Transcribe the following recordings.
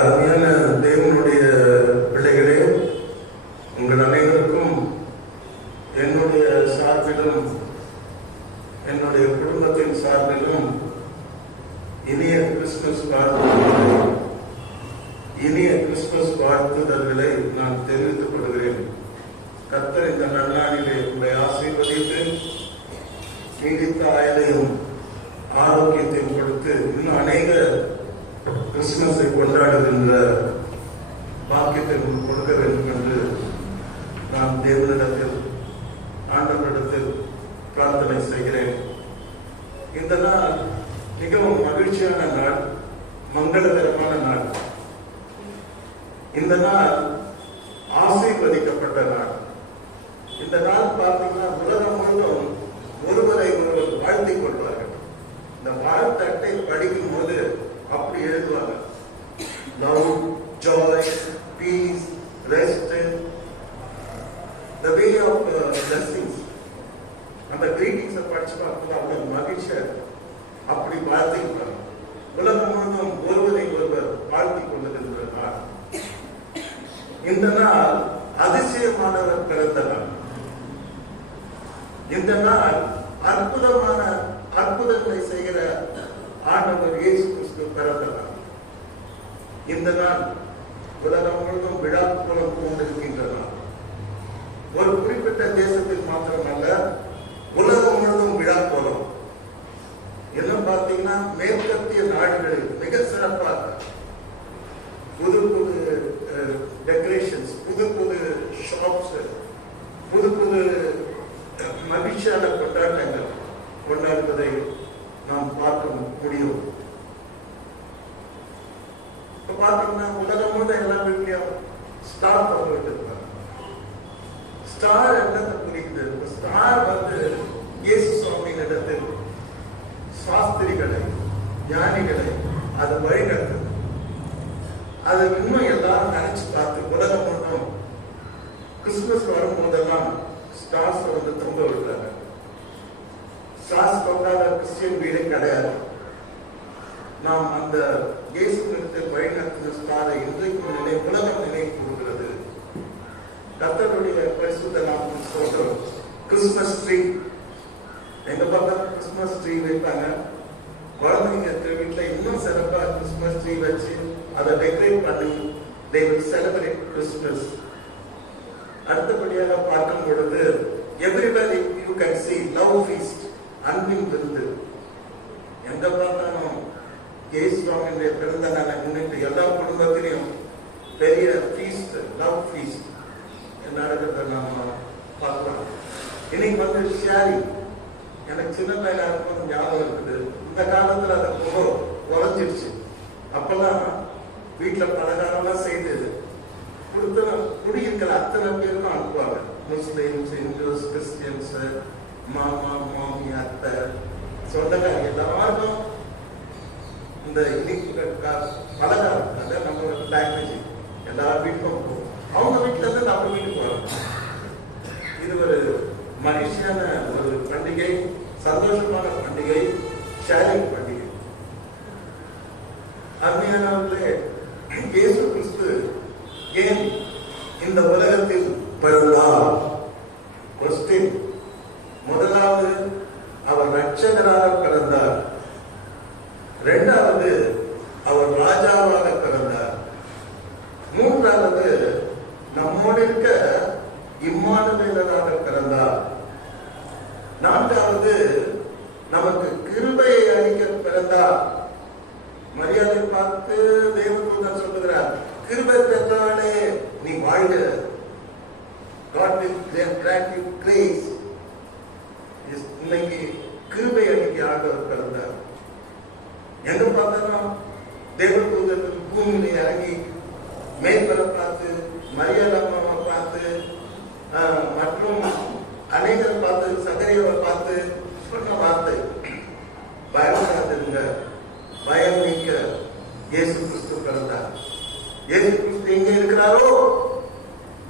அருமையான தேவனுடைய பிள்ளைகளே, உங்கள் அனைவருக்கும் என்னுடைய சார்பிலும் என்னுடைய குடும்பத்தின் சார்பிலும் இனிய கிறிஸ்துமஸ் வாழ்த்துதல்களை நான் தெரிவித்துக் கொள்கிறேன். கர்த்தர் இந்த நன்னாளிலே உங்களை ஆசீர்வதித்து நீடித்த ஆயுளையும் ஆரோக்கியத்தையும் கொடுத்து இன்னும் அநேக கிறிஸ்துமஸை கொண்டாடுகின்ற பாக்கியத்தை கொடுக்க வேண்டும் என்று நான் தேவனிடத்தில் ஆண்டவரிடத்தில் பிரார்த்தனை செய்கிறேன். இந்த நாள் மிகவும் மகிழ்ச்சியான நாள், மங்களகரமான நாள். இந்த நாள் ஆசீர்வதிக்கப்பட்ட நாள். இந்த நாள் பார்த்தீங்கன்னா உலகம் முழுவதும் ஒருவரை ஒருவர் வாழ்த்திக் கொள்வார்கள். இந்த வாழ்த்தட்டை படிக்கும் போது அப்படி எழுதுவாங்க, love, joy, peace, rest, the way of blessings. அந்த கிரீட்டிங்ஸை படிச்சு பார்க்கும்போது அவ்வளவு மகிழ்ச்சியா அப்படி வாழ்த்திக்கிறாங்க. உலகம் முழுவதும் ஒருவரை ஒருவர் வாழ்த்திக் கொள்ளுகின்ற நாள். இந்த நாள் அதிசயமானவர் பிறந்த நாள். இந்த நாள் அற்புதங்களை செய்கிற ஆண்டவர் இயேசு கிறிஸ்து பிறந்த நாள். இந்த நாள் உலகம் முழுவதும் விழாக்கோலம் கொண்டிருக்கின்ற நாள். ஒரு குறிப்பிட்ட தேசத்தில் மாத்திரமல்ல, உலகம் முழுவதும் விழாக்கோலம். என்ன பார்த்தீங்கன்னா, மேற்கத்திய நாடுகளில் மிக சிறப்பாக புது புது டெக்கரேஷன்ஸ், புது புது ஷாப்ஸ், புது புது மகிழ்ச்சியான கொண்டாட்டங்கள் கொண்டாடுவதை நாம் பார்க்க முடியும். இப்ப பார்த்தீங்கன்னா உலகம் முழுவதும் எல்லா வீட்லயும் ஸ்டார் போட்டு இருப்பாங்க. ஸ்டார் என்னத்தை குறிக்குது? ஸ்டார் இயேசு சுவாமியின் இடத்தில் சாஸ்திரிகளை, ஞானிகளை அது வழிநடத்துது. அது இன்னும் எல்லாரும் நினைச்சு பார்த்து உலகம் முழுவதும் கிறிஸ்துமஸ் வரும்போதெல்லாம் ஸ்டார்ஸ் தொங்க விடுறாங்க. ஸ்டார்ஸ் தொங்காத கிறிஸ்டியன் வீடு கிடையாது. நாம் அந்த இயேசு இடத்தில் வழிநடத்தின ஸ்டாரை இன்றைக்கு உலகம் நினைவு கூறுகிறது. கர்த்தருடைய பரிசுத்த நாமத்துக்கு ஸ்தோத்திரம். கிறிஸ்துமஸ் ட்ரீ, எங்க பக்கம் கிறிஸ்துமஸ் ட்ரீ வைப்பாங்க. குழந்தைங்க இருக்கிற வீட்டில் இன்னும் சிறப்பா கிறிஸ்துமஸ் ட்ரீ வச்சு அதை டெக்கரேட் பண்ணி they will celebrate Christmas. அடுத்தபடியாக பார்க்கும் பொழுது everywhere you can see love feast, அன்பின் விருந்து. எங்க பார்த்தாலும் இயேசு சுவாமியுடைய பிறந்த நாளை முன்னிட்டு எல்லா குடும்பத்திலையும் பெரிய ஃபீஸ்ட், லவ் ஃபீஸ்ட் நடக்கிறத நாம பார்க்கலாம். இன்னைக்கு ஷேரிங், எனக்கு சின்ன பையனா இருக்கும் ஞாபகம் இருக்குது. இந்த காலத்துல அதை குறைஞ்சிருச்சு. அப்பெல்லாம் வீட்டுல பலகாரம்லாம் செய்து கொடுத்த குடியிருக்கிற அத்தனை பேரும் அனுப்புவாங்க. முஸ்லிம்ஸ், இந்துஸ், கிறிஸ்டியன்ஸ், மாமா, மாமி, அத்தை, சொந்தக்கார எல்லாருக்கும் இந்த பலகாரம், அதான் நம்ம லாங்குவேஜ், எல்லா வீட்டுக்கும் போகும். அவங்க வீட்டுல இருந்து நம்ம வீட்டுக்கு வரும். இது ஒரு மகிழ்ச்சியான ஒரு பண்டிகை, சந்தோஷமான பண்டிகை, ஷேரிங் பண்டிகை. அருமையானவர்களே, இயேசு கிறிஸ்து ஏன் இந்த உலகத்தில் பிறந்தார்? முதலாவது, அவர் ரட்சகராக பிறந்தார். இரண்டாவது, அவர் ராஜாவாக பிறந்தார். மூன்றாவது, நம்மோடு இருக்க இம்மானுவேலராக பிறந்தார். நான்காவது, நமக்கு கிருபையை அளிக்க பிறந்தார். மரியாதை பார்த்து தேவதூதன் சொல்லுகிறார், கிருபை பெற்றவனே நீ வாழ்க, God will grant you grace. இன்னைக்கு கிருபை அளிக்க ஆண்டவர் பிறந்தார். எங்க பார்த்தாலும் தேவதூதர்கள் பூமியில இறங்கி மேற்பர பார்த்து, மரியாதை அம்மாவை பார்த்து, மற்றும் அநேகர் பார்த்து, சகரியாவை பார்த்து சொன்ன வார்த்தை, பயப்படாதிருங்க, பயம் நீக்க இயேசு கிறிஸ்து பிறந்தார். இயேசு கிறிஸ்து எங்கே இருக்கிறாரோ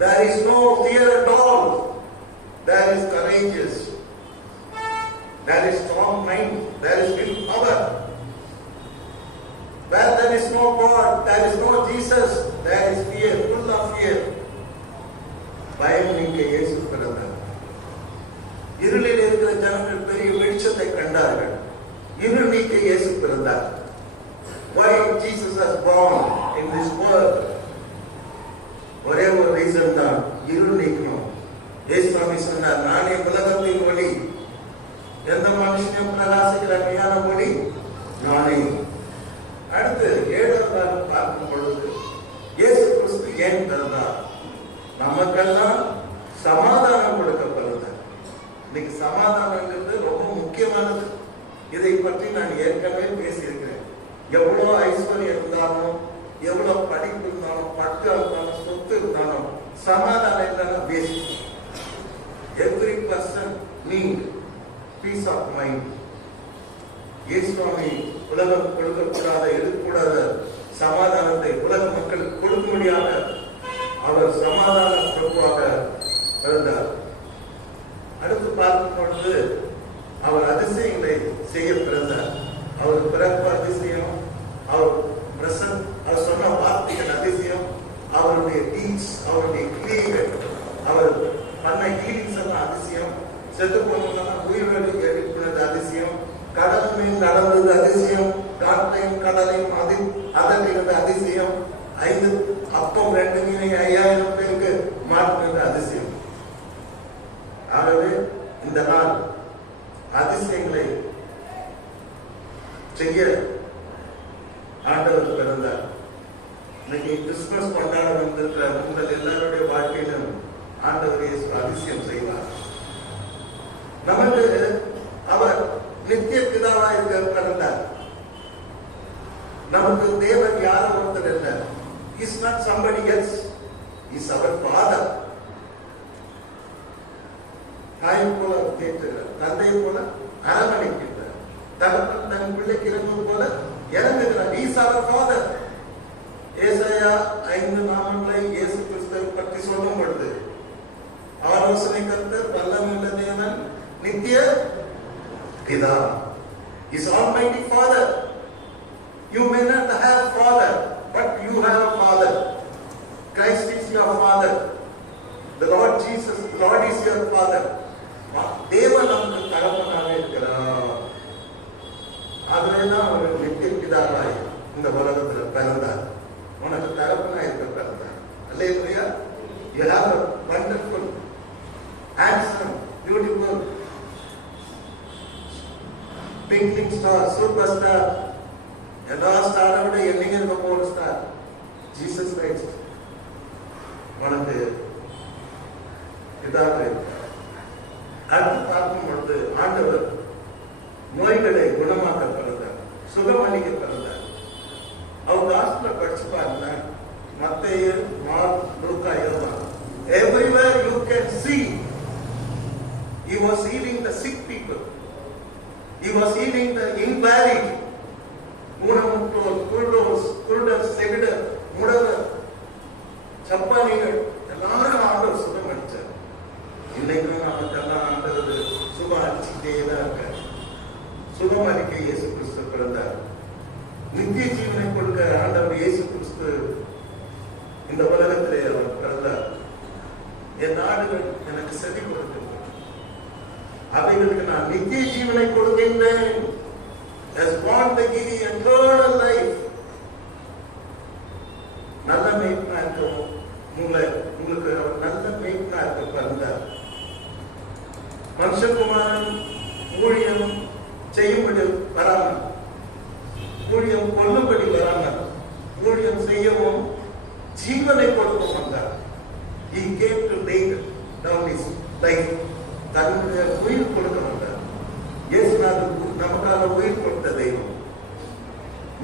there is no fear at all. There is courageous, there is strong mind, there is will power. Where there is no God, there is no Jesus. Jesus, there is fear, full of fear. பயம் நீங்க இயேசு பிறந்தார். இருளில் இருக்கிற ஜனங்கள் பெரிய வெளிச்சத்தை கண்டார்கள். இருள் நீக்க இயேசு பிறந்தார். Why Jesus was born in this world? ஒரே ஒரு ரீசன் தான், இருள் நீக்கணும். இயேசு சுவாமி சொன்னார், நானே உலகத்தின் ஒளி, எந்த மனுஷனையும் பிரகாசிக்கிற மெய்யான ஒளி நானே. அடுத்து 7வது பார்க்கும் பொழுது இயேசு கிறிஸ்து ஏன் பிறந்தார்? நமக்கெல்லாம் சமாதானம் கொடுக்கப்படுகிறார். இன்னைக்கு சமாதானங்கிறது ரொம்ப முக்கியமானது. இதை பற்றி நான் ஏற்கனவே பேசியிருக்கிறேன். எவ்வளோ ஐஸ்வர்யம் இருந்தாலும், எவ்வளவு படிப்பு இருந்தாலும், பட்டம் இருந்தாலும், சொத்து இருந்தாலும், சமாதானம் இல்லைன்னா waste. Every person need peace of mind. இயேசுவாமி உலகம் கொடுக்கக்கூடாத, எடுக்கக்கூடாத சமாதானத்தை உலக மக்கள் கொடுக்க முடியாத அவர் சமாதான பிரபுவாக இருந்தார். அடுத்து பார்க்கும் பொழுது அவர் அதிசயங்களை செய்ய பிறந்தார். அவர் பிறப்பு அதிசயம், அவர் பிரசன், அவர் சொன்ன வார்த்தைகள் அதிசயம், அவருடைய டீச், அவருடைய கிரியைகள், அவர் பண்ண ஹீலிங்ஸ் எல்லாம் அதிசயம், செத்து போனவங்க உயிரோடு எழுப்பினது அதிசயம், கடல் மீன் நடந்தது அதிசயம், காற்றையும் கடலையும் அதட்டினது அதிசயம், 5 அப்பம் 2 மீனை 5000 பேருக்கு மாற்றினது அதிசயம். ஆகவே இந்த நாள் அதிசயங்களை செய்ய ஆண்டவர் பிறந்தார். இன்னைக்கு கிறிஸ்துமஸ் கொண்டாட வந்திருக்கிற உங்கள் எல்லாருடைய வாழ்க்கையிலும் ஆண்டவர் இயேசு அதிசயம் செய்வார். நமக்கு அவர் நித்திய பிதாவா இருக்க பிறந்தார். நமக்கு தேவன் யாரும் ஒருத்தர் இல்லை. He is not somebody else. He is our Father. தாய் போல கேட்கிறார், தந்தை போல அரவணைக்கிறார், தகப்பன் தன் பிள்ளைக்கு இறங்குவது போல இறங்குகிறார். He is our Father. ஏசாயா 5 நாமங்களை இயேசு கிறிஸ்துவை பற்றி சொல்லும் பொழுது, ஆலோசனை கர்த்தர், வல்லமையுள்ள தேவன், நித்திய பிதா. He is Almighty Father. You may not have a father, but you have a father. Christ is your father. The Lord Jesus, the Lord is your father. தேவன் நமக்கு தகப்பனாக இருக்கிறார். அதுதான் அவர் நித்திய பிதாவாய் இந்த உலகத்தில் பிறந்தார். உனக்கு தகப்பனாக இருக்க பிறந்தார். அல்லேலூயா. You have a wonderful, handsome, beautiful, twinkling star, superstar, எல்லா ஸ்டாரை விட என்னைக்கு இருக்க போற ஸ்டார் ஜீசஸ் கிரைஸ்ட் உனக்கு இதாக இருக்க. அடுத்து பார்க்கும் பொழுது ஆண்டவர் நோய்களை குணமாக்க பிறந்தார், சுகமளிக்க பிறந்தார். அவர் காஸ்ட்ல படிச்சு பாருங்க, மத்தேயு, மார்க், லூக்கா, யோவான், everywhere you can see he was healing the sick people. He was healing the invalid. ஊனமுற்றோர், குருடர், செவிடர், முடவர், சப்பானிகள் எல்லாரும் ஆண்டவர் சுகம் அளிச்சார். இன்னைக்கும் நமக்கெல்லாம் ஆண்டவர் சுகம் அளிச்சுட்டே தான் இருக்கார். சுகம் அளிக்க இயேசு கிறிஸ்து பிறந்தார். நித்திய ஜீவனை கொடுக்க ஆண்டவர் இயேசு கிறிஸ்து இந்த உலகத்திலே அவர் பிறந்தார். என் நாடுகள் எனக்கு செவி கொடுக்கின்றன, அவைகளுக்கு நான் நித்திய ஜீவனை கொடுக்கின்றேன். Has born to give you eternal life. நல்ல மேய்ப்பனா இருக்கவும் உங்களுக்கு நல்ல மேய்ப்பனா இருக்க பிறந்தார். மனுஷகுமாரன் ஊழியம் செய்யும்படி வராமல், ஊழியம் கொல்லும்படி வராமல், ஊழியம் செய்யவும் ஜீவனை கொடுக்கவும் வந்தார். He came to lay down his life. தன்னுடைய உயிர் கொடுக்க வந்தார். இயேசுநாதர் நமக்காக உயிர் கொடுத்த தெய்வம்,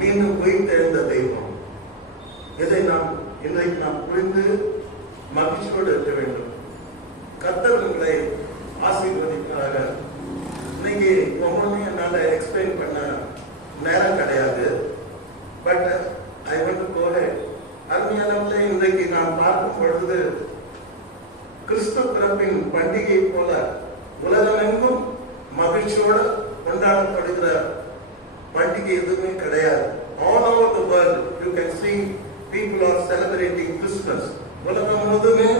மீண்டும் உயிர் தெழுந்த தெய்வம். இதை இன்றைக்கு நாம் புரிந்து மகிழ்ச்சியோடு இருக்க வேண்டும். கர்த்தர் உங்களை ஆசீர்வதிப்பாக. இன்னைக்கு ஒவ்வொன்றையும் என்னால் எக்ஸ்பிளைன் பண்ண நேரம் கிடையாது. But I want to go ahead. அருமையானவர்களே, இன்றைக்கு நாம் பார்க்கும் பொழுது கிறிஸ்து பிறப்பின் பண்டிகை போல உலகமெங்கும் மகிழ்ச்சியோடு கொண்டாடப்படுகிற பண்டிகை எதுவுமே கிடையாது. All over the world you can see people are celebrating Christmas. உலகம் முழுவதுமே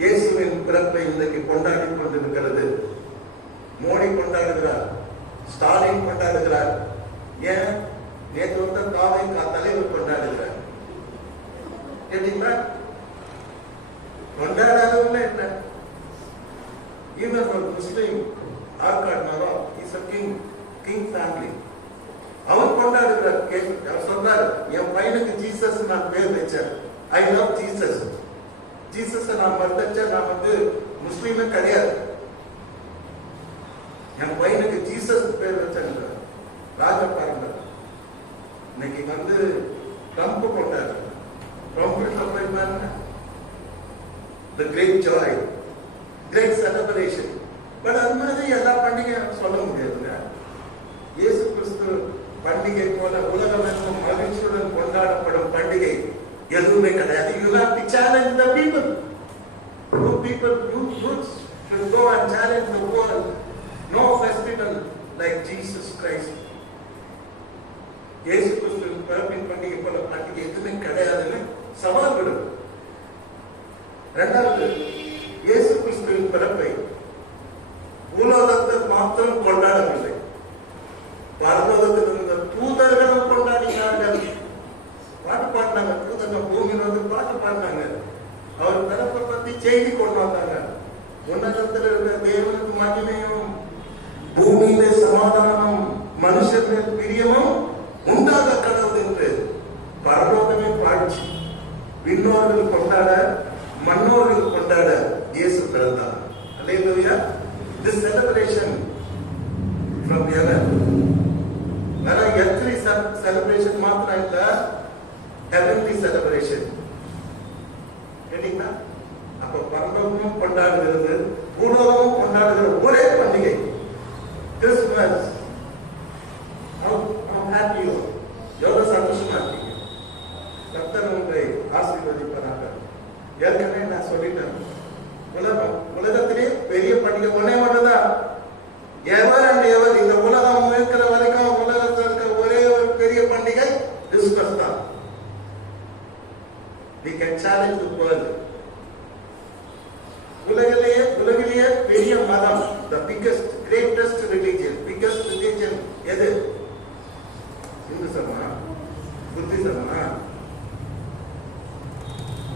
இயேசுவின் பிறப்பை இன்றைக்கு கொண்டாடி கொண்டிருக்கிறது. மோடி கொண்டாடுகிறார், ஸ்டாலின் கொண்டாடுகிறார், ஏன் நேற்று வந்த காவை தலைவர் கொண்டாடுகிறார். கேட்டீங்களா? கொண்டாடாதவங்க என்ன? Even for Muslim, Arcad Nara, he's a king family. அவர் கொண்டாடுகிறார். அவர் சொன்னார், என் பையனுக்கு ஜீசஸ் நான் பேர் வச்சேன். I love Jesus. ஜீசஸ் நான் மறுத்தேன், நான் முஸ்லீமே கிடையாது. என் பையனுக்கு ஜீசஸ் பேர் வச்சேன். ராஜா பாருங்க, இன்னைக்கு ட்ரம்ப் கொண்டாடு. ட்ரம்ப் பாருங்க, the great joy, great celebration. But அது மாதிரி எல்லா பண்டிகையும் சொல்ல முடியாதுங்க. இயேசு கிறிஸ்து பண்டிகை போல உலகமெங்கும் மகிழ்ச்சியுடன் கொண்டாடப்படும் பண்டிகை எதுவுமே கிடையாது. You have to challenge the people. You people, you youths should go and challenge the world. No festival like Jesus Christ. இயேசு கிறிஸ்துவின் பிறப்பின் பண்டிகை போல பண்டிகை எதுவுமே கிடையாதுன்னு சவால் விடும். இரண்டாவது, இயேசு கிறிஸ்துவின் பிறப்பை பூலோகத்தில் மாத்திரம் கொண்டாடவில்லை, பரலோகத்தில் இருந்த தூதர்களும் கொண்டாடினார்கள். பாட்டு பாடினாங்க, தூதர்கள் பூமியில் பாட்டு பாடினாங்க. அவர் பிறப்பை பத்தி செய்தி கொண்டு வந்தாங்க. உன்னதத்தில் இருக்க தேவனுக்கு மகிமையும் பூமியிலே சமாதானமும் மனுஷர் மேல் பிரியமும் உண்டாக கடவுள் என்று பரலோகமே பாடிச்சு. விண்ணோர்கள் கொண்டாட, மன்னோர்கள் கொண்டாட இயேசு பிறந்தார். அல்லேலூயா. This celebration from heaven, earthly celebration மாத்திரம் இல்ல, heavenly celebration. கேட்டீங்களா? அப்ப பரலோகமும் கொண்டாடுகிறது, பூலோகமும் கொண்டாடுகிற ஒரே பண்டிகை Christmas. How happy you are. எவ்வளவு சந்தோஷமா இருக்கீங்க. கர்த்தர் உங்களை ஆசீர்வதிப்பாராக. ஏற்கனவே நான் சொல்லிட்டேன், உலகத்திலே பெரிய பண்டிகை ஒன்னே மட்டும்தான். எவர் அண்ட் எவர், இந்த உலகம் இருக்கிற வரைக்கும் உலகத்தில் இருக்கிற ஒரே ஒரு பெரிய பண்டிகை கிறிஸ்துமஸ் தான். We can challenge the world. உலகிலேயே பெரிய மதம், the biggest, greatest religion எது? இந்துசமா, புத்திசமா,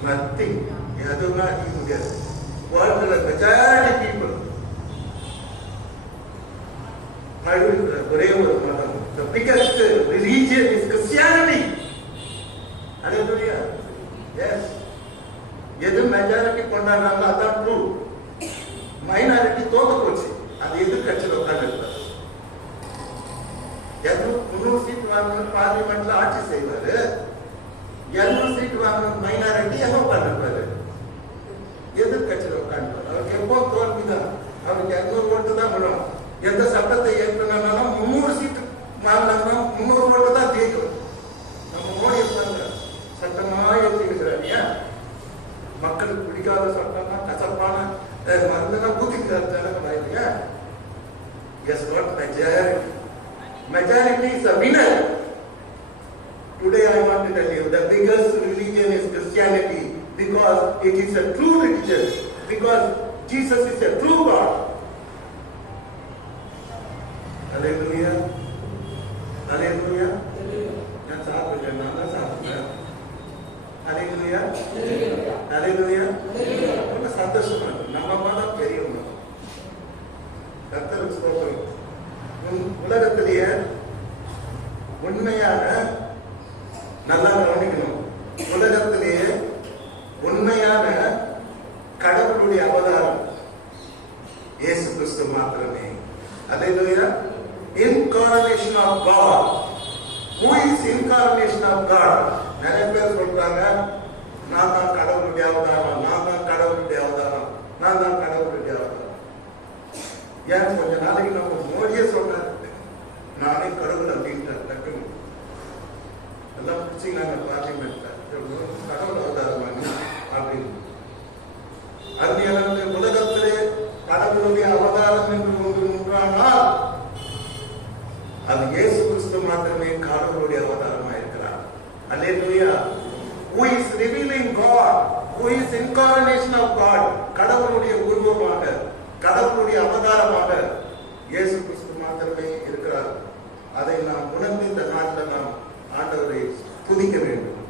nothing. எதுனா இங்க world majority people ஒரே ஒரு மதம். The biggest religion is Christianity. Hallelujah. Yes. எது மெஜாரிட்டி கொண்டாடுறாங்களோ அதான் ட்ரூ. மைனாரிட்டி தோத்து போச்சு. அது எதிர்கட்சியில் உட்கார்ந்து 300 சீட் வாங்கணும், பார்லிமெண்ட்ல ஆட்சி செய்வாரு. 200 சீட் வாங்கணும் மைனாரிட்டி எங்க உட்கார்ந்துருப்பாரு? எதிர்கட்சியில் உட்கார்ந்து. அவருக்கு எப்போ தோல்விதான். அவருக்கு 200 ஓட்டு தான் விடும். எந்த சட்டத்தை ஏற்கனாலும் 300 சீட்டு வாங்கினாங்கன்னா 300 ஓட்டு தான் ஜெயிக்கும். நம்ம மோடி இருப்பாங்க, சட்டமா ஏற்றிருக்கிறார். ஏன்? மக்களுக்கு பிடிக்காத சட்டம்னா கசப்பான மருந்தெல்லாம் ஊத்திக்கிறார். இல்லையா? Is not majority. Majority is a winner. Today I want to tell you the biggest religion is Christianity, because it is a true religion, because Jesus is a true God. Hallelujah. Hallelujah. நான் சாப்பிடுறேன், நான் தான் சாப்பிடுறேன். Hallelujah. Hallelujah. ரொம்ப சந்தோஷமா இருக்கு. நம்ம மதம் பெரியவங்க. கர்த்தருக்கு ஸ்தோத்திரம். உலகத்திலேயே உண்மையான, நல்லா கவனிக்கணும், உலகத்திலேயே உண்மையான கடவுளுடைய அவதாரம் இயேசு கிறிஸ்து மாத்திரமே. Hallelujah. Incarnation of God. Who is incarnation of God? நிறைய பேர் சொல்றாங்க, நான் தான் கடவுளுடைய அவதாரம், நான் தான் கடவுளுடைய அவதாரம், நான் தான் கடவுளுடைய அவதாரம். ஏன் கொஞ்ச நாளைக்கு நம்ம மோடியே சொல்றாரு, நானே கடவுள் அப்படின்ட்டார். டக்குன்னு எல்லாம் பிடிச்சிங்களாங்க பார்லிமெண்ட்ல, கடவுள் அவதாரம் அப்படின்னு. அந்நிய உலகத்திலே கடவுளுடைய அவதாரம் என்று ஒன்று உண்டானால் அது இயேசு கிறிஸ்து மாத்திரமே கடவுளுடைய அவதாரமா இருக்கிறார். அல்லேலூயா. who is revealing God, who is incarnation of God, கடவுளுடைய உருவமாக, கடவுளுடைய அவதாரமாக இயேசு கிறிஸ்து மாத்திரமே இருக்கிறார். அதை நாம் உணர்ந்து இந்த நாட்டில் நாம் ஆண்டவரை துதிக்க வேண்டும்.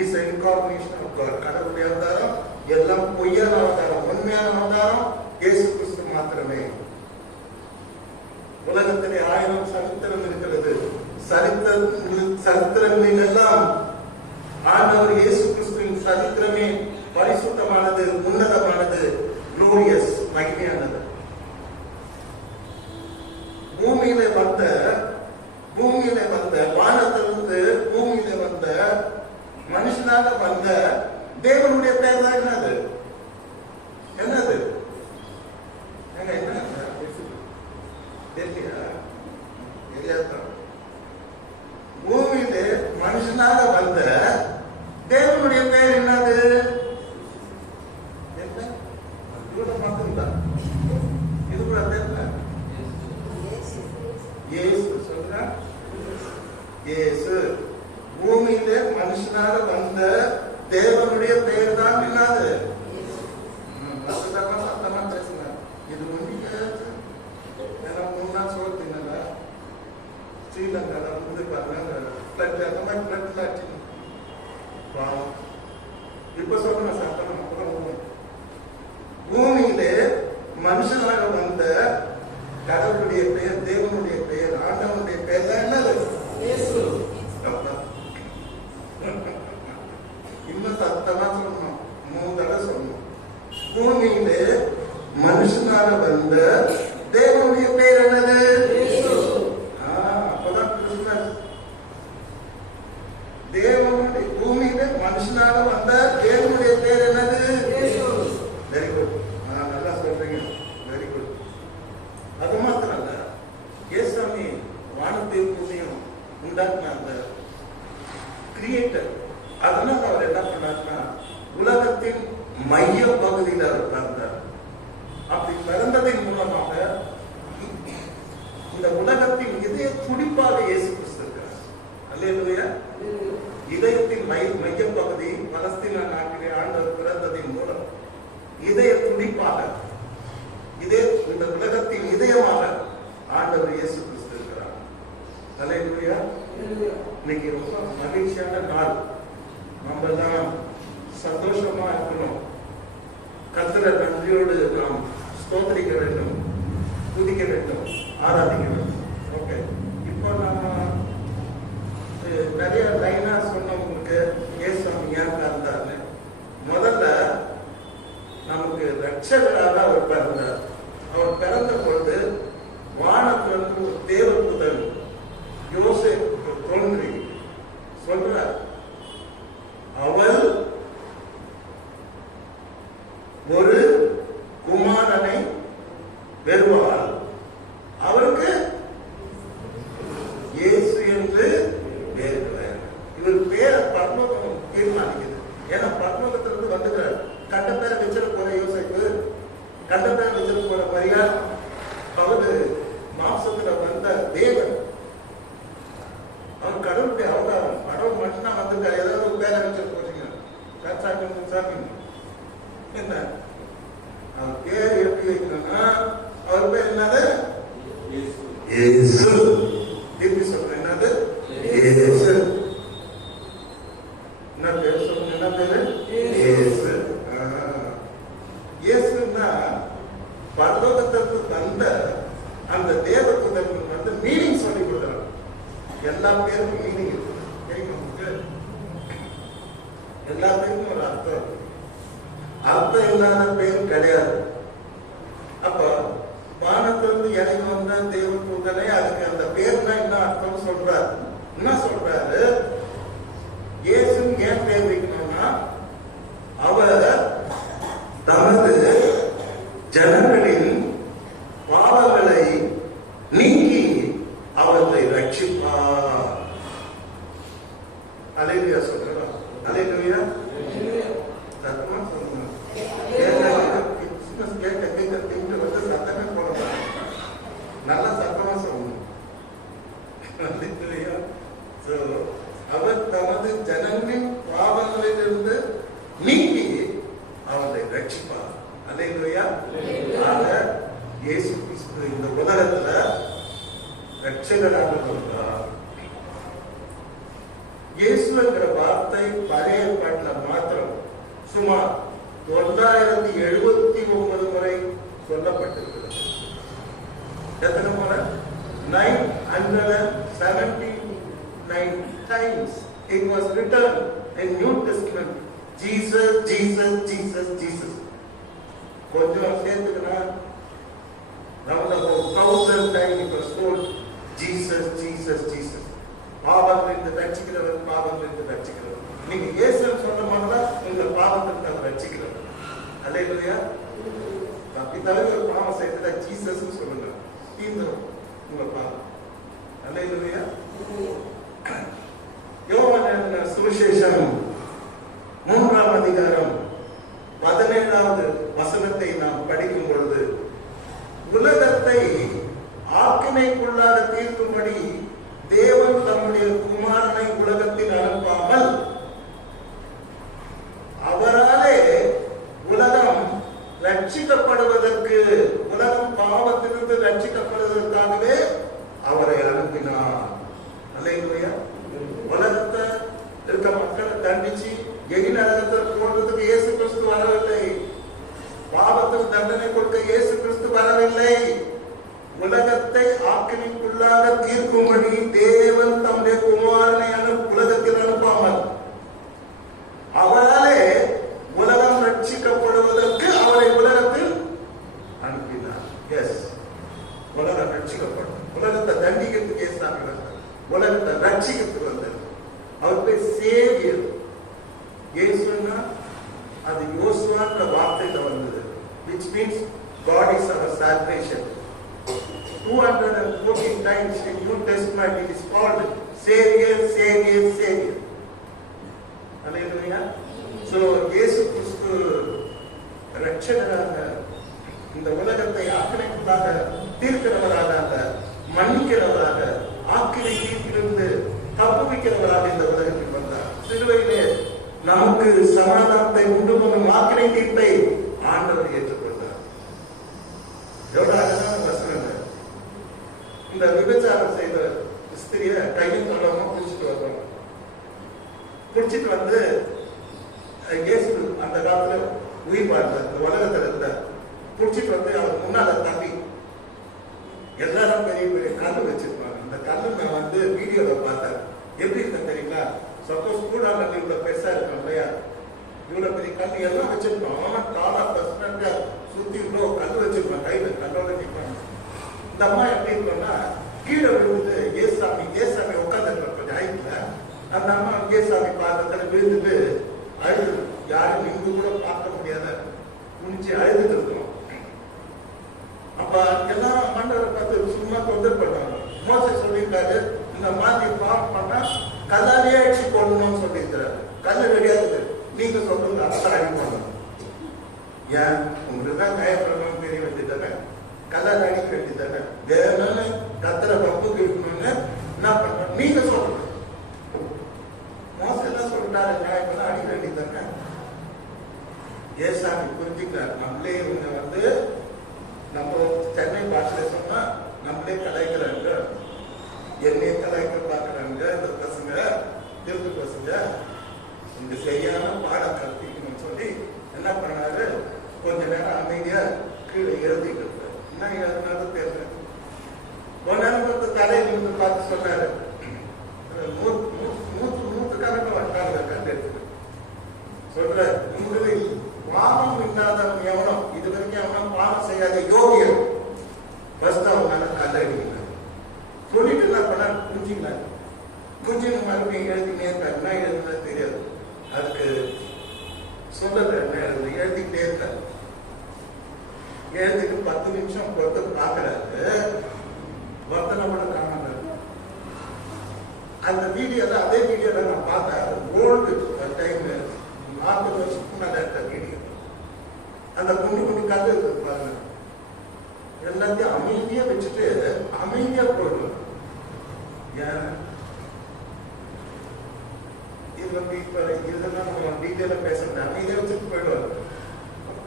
Is the incarnation of God. கடவுளுடைய அவதாரம் எல்லாம் பொய்யான அவதாரம், உண்மையான அவதாரம் இயேசு கிறிஸ்து மாத்திரமே. உலகத்திலே 1000 சரித்திரம் இருக்கிறது. சரித்திரங்களில் எல்லாம் ஆண்டவர் இயேசு கிறிஸ்துவின் சரித்திரமே பரிசுத்தமானது, உன்னதமானது, குளோரியஸ், மகிமையானது. பூமியில வந்த வானத்திலிருந்து பூமியில வந்த மனுஷனாக வந்த தேவனுடைய பெயர் தான் என்னது? என்னது? பூமியிலே மனுஷனாக வந்த தேவனுடைய பெயர் என்னது? இது கூட தெரியல. இயேசு சொல்ற, இயேசு பூமியிலே மனுஷனாக வந்த தேவனுடைய பெயர் தான் என்னது? சத்தமா பேசுங்க. இது ஒன்றிய முன்னா சொல்றீங்கல்ல, ஸ்ரீலங்கால வந்து பாருங்க இப்ப சொல்லுங்க சத்தம். பூமியிலே மனுஷனாக வந்த கடவுளுடைய பெயர், தேவனுடைய பெயர், ஆண்டவனுடைய பெயர் தான் என்னது? இன்னும் சத்தமா சொல்லணும், 3 தடவை சொல்லணும். பூமியிலே மனுஷனாக வந்த தேவனுடைய பெயர் என்னது? அப்பதான் கிறிஸ்துமஸ். தேவனுடைய பூமியிலே மனுஷனாக வந்த தேவனுடைய பெயர் என்னது? Very good. நல்லா சொல்றீங்க, வெரி குட். அது மாத்திரம் இல்ல, இயேசுசாமி வானத்தையும் பூமியும் உண்டாக்குன அந்த கிரியேட்டர். அதனால அவர் என்ன பண்ணாருன்னா, உலகத்தின் மைய பகுதியில் அவர் பிறந்தார். அப்படி பிறந்ததின் மூலமாக இந்த உலகத்தின் இதய துடிப்பாக இயேசு கிறிஸ்து இருக்கிறார். அல்லேலூயா. இதயத்தின் மைய பகுதி பலஸ்தீன நாட்டிலே ஆண்டவர் பிறந்ததின் மூலம் இதய துடிப்பாக, இந்த உலகத்தின் இதயமாக ஆண்டவர் இயேசு கிறிஸ்து இருக்கிறார். அல்லேலூயா. இன்னைக்கு ரொம்ப மகிழ்ச்சியான நாள். நம்ம தான் சந்தோஷமா இருக்கணும். கர்த்தரை நன்றியோடு நாம் ஸ்தோத்திரிக்க வேண்டும், துதிக்க வேண்டும், ஆராதிக்க வேண்டும். ஓகே, இப்போ நம்ம நிறைய லைனா சொன்னவங்களுக்கு இயேசுசாமி ஏன் இருந்தாரு? முதல்ல நமக்கு ரட்சகராக அவர் பிறந்தார். அவர் பிறந்த பொழுது வானத்திலிருந்து ஒரு தேவதூதன் யோசேப்புக்கு தோன்றி சொல்றார், அவள் ஒரு குமாரனை பெறுவாள், அவருக்கு இயேசு என்று பேர். இவர் பேரை பரலோகம் தீர்மானிக்குது. ஏன்னா பரலோகத்திலிருந்து வந்துக்கிறார். கண்ட பேரை வச்சிட போற யோசிப்பு, கண்ட பேரை வச்சிட போற மரியா, அவரு மாம்சத்துல வந்த தேவன், அவர் கடவுளுடைய அவதாரம். கடவுள் மட்டும்தான் வந்திருக்காரு. ஏதாவது ஒரு பேரை வச்சிட போறீங்க, என்ன அவர் பேர் எப்படி வைக்கணும்னா, அவர் பேர் என்னது? இயேசு. எப்படி சொல்றேன்? என்னது? இயேசு. என்ன பேர் சொல்லுங்க? என்ன பேரு? இயேசு. இயேசுன்னா பரலோகத்திற்கு வந்த அந்த தேவதூதன் வந்து மீனிங் சொல்லி கொடுக்குறாங்க. எல்லா பேருக்கும் மீனிங் இருக்கு. எல்லா பேருக்கும் ஒரு அர்த்தம் இருக்கு. அர்த்தம் இல்லாத பேரும் கிடையாது. அப்ப வானத்திலிருந்து இறங்கி வந்த தேவதூதனை, அதுக்கு அந்த பேருனா என்ன அர்த்தம் சொல்றாரு? என்ன சொல்றாரு? இயேசுன்னு ஏன் பேர் வைக்கணும்னா, அவர் தமது ஜனங்களின் பாவங்களை நீக்கி அவர்களை ரட்சிப்பார். அல்லேலூயா சொல்றா. அல்லேலூயா. சத்தமா சொல்லுங்க. கேட்க வந்து சத்தமே போடலாம். நல்லா சத்தமா சொல்லணும். அல்லேலூயா. அவர் தமது ஜனங்களின் பாவங்களை நீக்கி அவனை ரட்சிப்பார். அல்லேலூயா. ஆக இயேசு கிறிஸ்து இந்த உலகத்துல ரட்சகராக வந்தார். இயேசுங்கிற வார்த்தை பழைய ஏற்பாட்டில் மாத்திரம் சுமார் 979 முறை சொல்லப்பட்டிருக்கிறது. எத்தனை முறை? 979 times it was written in New Testament. Jesus, Jesus, Jesus, Jesus. கொஞ்சம் சேர்த்துக்கனா நம்ம 1000 times it was told Jesus, Jesus, Jesus. பாவத்திலிருந்து ரட்சிக்கிறவர், பாவத்திலிருந்து ரட்சிக்கிறவர். நீங்க இயேசுன்னு சொன்ன மாதிரிதான் உங்க பாவத்திற்கு ரட்சிக்கிறவர். அல்லேலூயா. பிதாவே ஒரு பாவம் செய்யறத ஜீசஸ் சொல்லுங்க, தீர்ந்துரும் உங்க பாவம். அல்லேலூயா. யோவான் சுவிசேஷம் 3ஆம் அதிகாரம் 17வது வசனத்தை நாம் படிக்கும் பொழுது, உலகத்தை ஆக்கினைக்குள்ளாக தீர்க்கும்படி தேவன் தம்முடைய குமாரனை உலகத்தில் அனுப்பாமல் அவராலே உலகம் ரட்சிக்கப்படுவதற்கு, உலகம் பாவத்திலிருந்து ரட்சிக்கப்படுவதற்காகவே அவரை அனுப்பினார். அல்லேலூயா. உலகத்தை இருக்க மக்களை தண்டிச்சு எரிநரகத்தை போடுறதுக்கு இயேசு கிறிஸ்து வரவில்லை. பாவத்துக்கு தண்டனை கொடுக்க இயேசு கிறிஸ்து வரவில்லை. உலகத்தை ஆக்கினைக்குள்ளாக தீர்க்கும்படி தேவன் தம்முடைய குமாரனை உலகத்தில் அனுப்பாமல் அவராலே உலகம் ரட்சிக்கப்படுவதற்கு அவரை உலகத்தில் அனுப்பினார். எஸ், உலகம் ரட்சிக்கப்படும். உலகத்தை தண்டிக்கிறதுக்கு ஏசாமி வந்தார், உலகத்தை ரட்சிக்கிறதுக்கு வந்தார். அவர் பேர் சேவியர். இயேசுன்னா அது யோசுவான்ற வார்த்தையில வந்தது, which means God is our salvation. 214 times in New Testament it is called Savior, Savior, Savior. Hallelujah. So இயேசு கிறிஸ்து ரட்சகராக, இந்த உலகத்தை ஆக்கினைக்குள்ளாக தீர்க்கிறவராக, மன்னிக்கிறவராக, ஆக்கினை தீர்ப்பிலிருந்து தப்புவிக்கிறவராக இந்த உலகத்தில் வந்தார். சிலுவையிலே நமக்கு சமாதானத்தை உண்டு பண்ணும் ஆக்கினை தீர்ப்பை ஆண்டவர் ஏற்றுக்கொண்டார். எவ்வளவு அழகான வசனங்கள். இந்த விபச்சாரம் செய்த ஸ்திரிய கையில் கொள்ளாம பிடிச்சிட்டு வருவாங்க. பிடிச்சிட்டு வந்து இயேசு அந்த காலத்துல உயிர் வாழ்ந்தார், இந்த உலகத்துல இருந்தார். பிடிச்சிட்டு வந்து அவர் முன்னால தம்பி எல்லாரும் பெரிய பெரிய கல்லு வச்சிருப்பாங்க. அந்த கல்லு நான் வந்து வீடியோல பார்த்தேன். எப்படி இருக்க தெரியுங்களா? சப்போஸ் கூட இவ்வளவு பெருசா இருக்கும் இல்லையா, இவ்வளவு பெரிய கல் எல்லாம் வச்சிருக்கோம். ஆனா காலா பர்சனட்டா சுத்தி இவ்வளவு கல் வச்சிருப்பான், கையில கல்லோட நிற்பாங்க. இந்த அம்மா எப்படி இருக்கோம்னா கீழே விழுந்து ஏசாமி உட்காந்துருக்க கொஞ்சம் ஹைட்ல, அந்த அம்மா ஏசாமி பாக்கத்துல விழுந்துட்டு அழுது, யாரும் இங்கு கூட பார்க்க முடியாத குனிச்சு அழுதுட்டு இருக்கோம். அப்ப எல்லாரும் மண்டபத்தை பார்த்து சும்மா தொந்தர் பண்ணுவாங்க. மோசை சொல்லியிருக்காரு, இந்த மாதிரி பாவம் பண்ணா கல்லாலேயே அடிச்சு போடணும்னு சொல்லியிருக்கிறாரு. கல்லு கிடையாது, நீங்க சொல்றது அதான் அடி பண்ணணும். ஏன் உங்களுக்கு தான் காயப்படணும்னு தெரிய வேண்டியதானே, கல்லால் அடிக்க வேண்டியதானே, வேணும்னு கத்திர பப்புக்கு இருக்கணும்னு என்ன பண்றோம் நீங்க சொல்றது. மோசெல்லாம் சொல்லிட்டாரு, காயப்பெல்லாம் அடிக்க வேண்டியதானே. ஏசாமி புரிஞ்சுக்கிறார். நம்மளே இவங்க வந்து நம்ம சென்னை பாஷையில சொன்னா நம்மளே கலாய்க்கிறாங்க, என்னையே கலாய்க்க பார்க்கறாங்க இந்த பசங்க, திருப்பி பசங்க. இந்த சரியான பாடம் கற்பிக்கணும்னு சொல்லி என்ன பண்ணாரு, கொஞ்ச நேரம் அமைதியா கீழே எழுதிட்டு இருக்காரு. என்ன எழுதினாலும் தெரியல. கொஞ்ச நேரம் பார்த்து தலையில இருந்து பார்த்து சொன்னாரு, நூற்றுக்கணக்கில் வட்டாங்க கண்டு எடுத்துட்டு சொல்ற, உங்களுக்கு பாவம் இல்லாதவன் எவனோ, இது வரைக்கும் எவனோ பாவம் செய்யாத யோகியம் ஃபர்ஸ்ட் அவங்க கல்ல அடிக்கிறாங்க. சொல்லிட்டு என்ன பண்ண குஞ்சினாரு. குஞ்சின்னு மறுபடியும் எழுதினே இருக்காரு. என்ன எழுதுனா தெரியாது, அதுக்கு சொல்றது என்ன எழுது எழுதிக்கிட்டே இருக்காரு. எழுதிட்டு 10 நிமிஷம் பொறுத்து பார்க்கறாரு, வர்த்தனை கூட காணாம. அந்த வீடியோல, அதே வீடியோல நான் பார்த்தேன், ஓல்டு டைம் 40 வருஷத்துக்கு முன்னாடி எடுத்த வீடியோ. அந்த குண்டு குண்டு கல்லு இருக்கு பாருங்க, எல்லாத்தையும் அமைதியா வச்சுட்டு அமைதியா போயிடும். ஏன் இது வந்து இப்ப இதெல்லாம் நம்ம டீட்டெயில பேசுறேன், இதை வச்சுட்டு போயிடுவார்.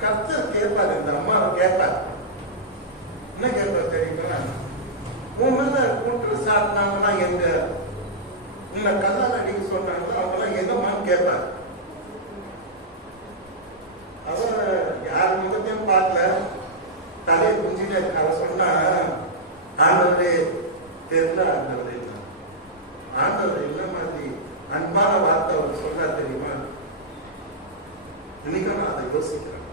கர்த்தர் கேட்பாரு, இந்த அம்மா கேட்பார், என்ன கேட்பார் தெரியுமா? உன் மேல குற்றம் சாட்டினாங்கன்னா எங்க, உன்னை கல்லால் அடிக்க சொன்னாங்க அவங்க எல்லாம் எங்கம்மான்னு கேட்பார். அவர் யார் முகத்தையும் பார்க்கல, தலையை குஞ்சிட்டு அவர் சொன்னா, ஆண்டவரே தெரியல, ஆண்டவரே ஆண்டவர் என்ன மாதிரி அன்பான வார்த்தை அவர் சொல்றா தெரியுமா? இன்னைக்கு நான் அதை யோசிக்கிறேன்.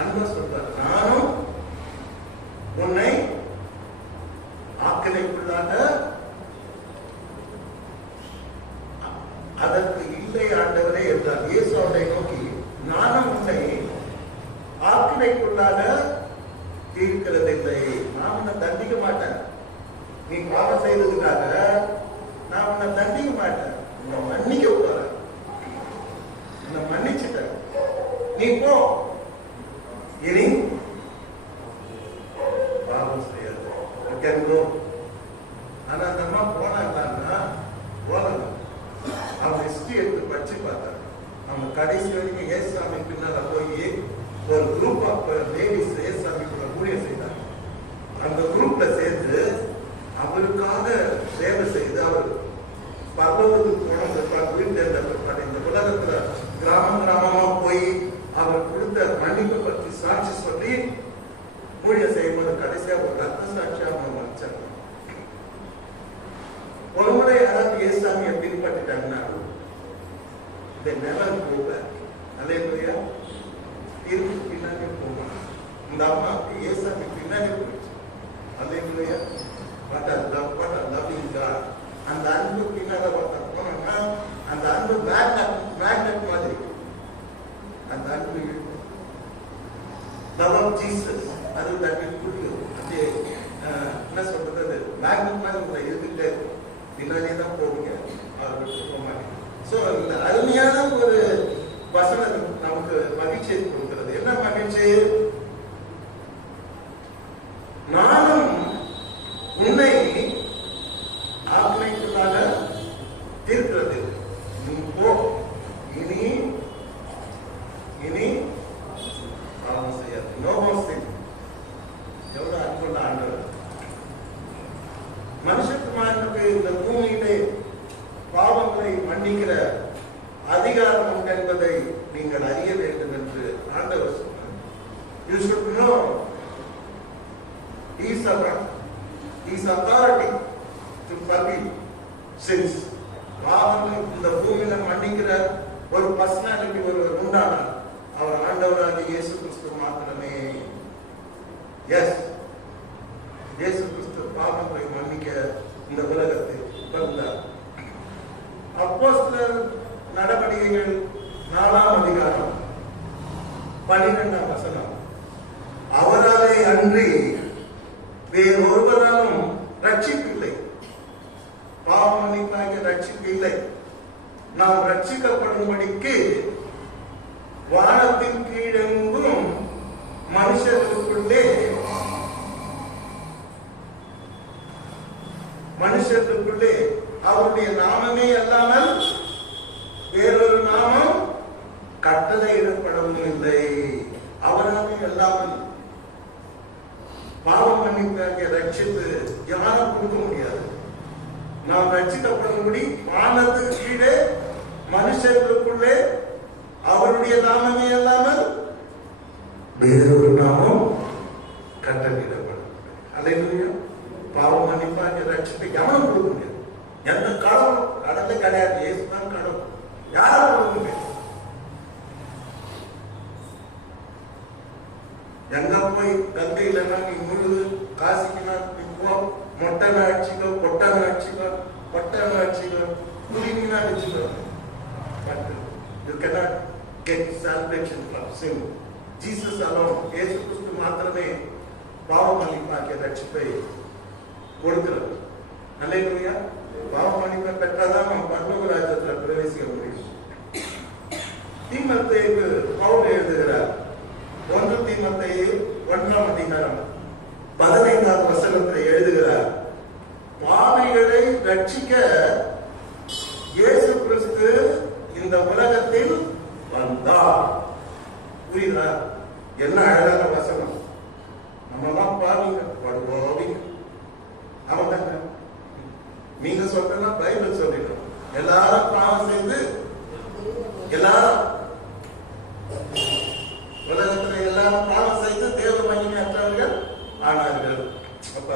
அன்பா சொல்றார், நானும் உன்னை ஆக்கினைக்குள்ளாக அதற்கு இல்லை ஆண்டவரே என்றார். இயேசு அவரை நோக்கி, நானும் உன்னை ஆக்கினைக்குள்ளாக தீர்க்கிறதில்லை, நான் உன்னை தண்டிக்க மாட்டேன். நீ பாவம் செய்ததுக்காக நான் உன்னை தண்டிக்க மாட்டேன், உன்னை மன்னிக்க போறேன், உன்னை மன்னிச்சுட்டேன், நீ போ, இனி பாவம் செய்யாது. ஆனா அந்த அம்மா போனாங்கன்னா போகல. அவங்க ஹிஸ்டரி எடுத்து படிச்சு பார்த்தாங்க. அவங்க கடைசி வரைக்கும் ஏசாமி பின்னால போய் ஒரு குரூப் ஆஃப் லேடிஸ் ஏசாமி கூட ஊழியம் செய்தாங்க. அந்த குரூப்ல சேர்ந்து அவருக்காக சேவை செய்து அவர் பரலோகத்துக்கு போன பிற்பாடு உயிர்த்தெழுந்த இந்த உலகத்துல கிராமம் கிராமமா போய் அவர் கொடுத்த மன்னிப்பை பற்றி சாட்சி சொல்லி ஊழியம் செய்யும்போது கடைசியா ஒரு ரத்த சாட்சியா அவங்க வச்சாங்க. ஒரு முறை யாராவது ஏசாமியை பின்பற்றிட்டாங்கன்னா இந்த நிலம் போக அலையா திருப்பி பின்னாடி போகணும். இந்த அம்மாவுக்கு ஏசாமி பின்னாடி போயிடுச்சு. அலையா அந்த அன்பு பின்னால போனோம்னா அந்த அன்பு மேக்னெட் மாதிரி அந்த அன்பு லவ் ஆஃப் ஜீசஸ் அது தண்ணி புரியும். அப்படியே என்ன சொல்றது, மேக்னெட் மாதிரி உங்களை இருந்துகிட்டே பின்னாலே தான் போவீங்க, அவருக்கு போக மாட்டீங்க. ஸோ இந்த அருமையான ஒரு வசனம் நமக்கு மகிழ்ச்சியை கொடுக்கிறது. என்ன மகிழ்ச்சி? நானும் உன்னை ஆக்கினைக்குள்ளாக தீர்க்கிறது, நீ போ, இனி பாவம் செய்யாது. நோ மோர் சின். எவ்வளவு அன்புள்ள ஆண்டவர்! மனுஷகுமாரனுக்கு இந்த பூமியிலே பாவங்களை மன்னிக்கிற அதிகாரம் உண்டு என்பதை நீங்கள் அறிய வேண்டும் என்று ஆண்டவர் சொன்னார். You should know his authority to forgive sins. பாவங்களை இந்த பூமியில மன்னிக்கிற ஒரு பர்சனாலிட்டி ஒருவர் உண்டானார். அவர் ஆண்டவராக இயேசு கிறிஸ்து மாத்திரமே. எஸ், இயேசு கிறிஸ்து பாவங்களை மன்னிக்க இந்த உலகத்தில் வந்தார். அப்போஸ்தலர் நடவடிக்கைகள் 4ஆம் அதிகாரம் 12ஆம் வசனம், அவராலே அன்றி வேறொருவராலும் ரட்சிப்பில்லை, பாவ மன்னிப்பாக ரட்சிப்பு இல்லை. நாம் ரட்சிக்கப்படும்படிக்கு வானத்தின் கீழெங்கும் மனுஷர்களுக்குள்ளே அவருடைய நாமமே அல்லாமல் வேறொரு நாமம் கட்டளையிடப்படவும் இல்லை. அவராலே அல்லாமல் பாவம் மன்னிப்பாக ரட்சித்து யாரும் கொடுக்க முடியாது. நாம் ரட்சிக்கப்படும்படி வானத்துக்கு கீழே மனுஷர்களுக்குள்ளே அவருடைய நாமமே அல்லாமல் வேறொரு நாமம் கட்டளையிடப்படும். அல்லேலூயா. பாவம் மன்னிப்பாக ரட்சிப்பை யாரும் கொடுக்க முடியாது. எந்த கடவுளே கிடையாது. இயேசுதான் கடவுள். யாரும் கொடுக்க முடியாது. எங்க போய் கங்கையில நீ முழுது காசிக்குனா இப்போ மொட்டை அடிச்சுக்கோ, கொட்டை அடிச்சுக்கோ, கொட்டை அடிச்சுக்கோ, குடினா அடிச்சுக்கோ. But you cannot get salvation from sin. Jesus alone, இயேசு கிறிஸ்து மாத்திரமே பாவ மன்னிப்பாகிய ரட்சிப்பை கொடுக்கிறார். அல்லேலூயா. பாவ மன்னிப்பை பெற்றாதான் நாம் பரலோக ராஜ்யத்தில் பிரவேசிக்க முடியும். தீமோத்தேயுக்கு பவுல் எழுதுகிறார். 1 தீமோத்தேயு 1ஆம் அதிகாரம் 15ஆம் வசனத்தை எழுதுகிறார். பாவிகளை ரட்சிக்க இயேசு கிறிஸ்து இந்த உலகத்தில் வந்தார். புரியுதா? என்ன அழகான வசனம். நம்ம எல்லாம் பாருங்க, படுவோவீங்க. அவன் நீங்க சொல்றா பைபிள் சொல்லிடும். எல்லாரும் பாவம் செய்து எல்லாரும் உலகத்துல எல்லாரும் பாவம் செய்து தேவ மகிமையற்றவர்கள் ஆனார்கள். அப்ப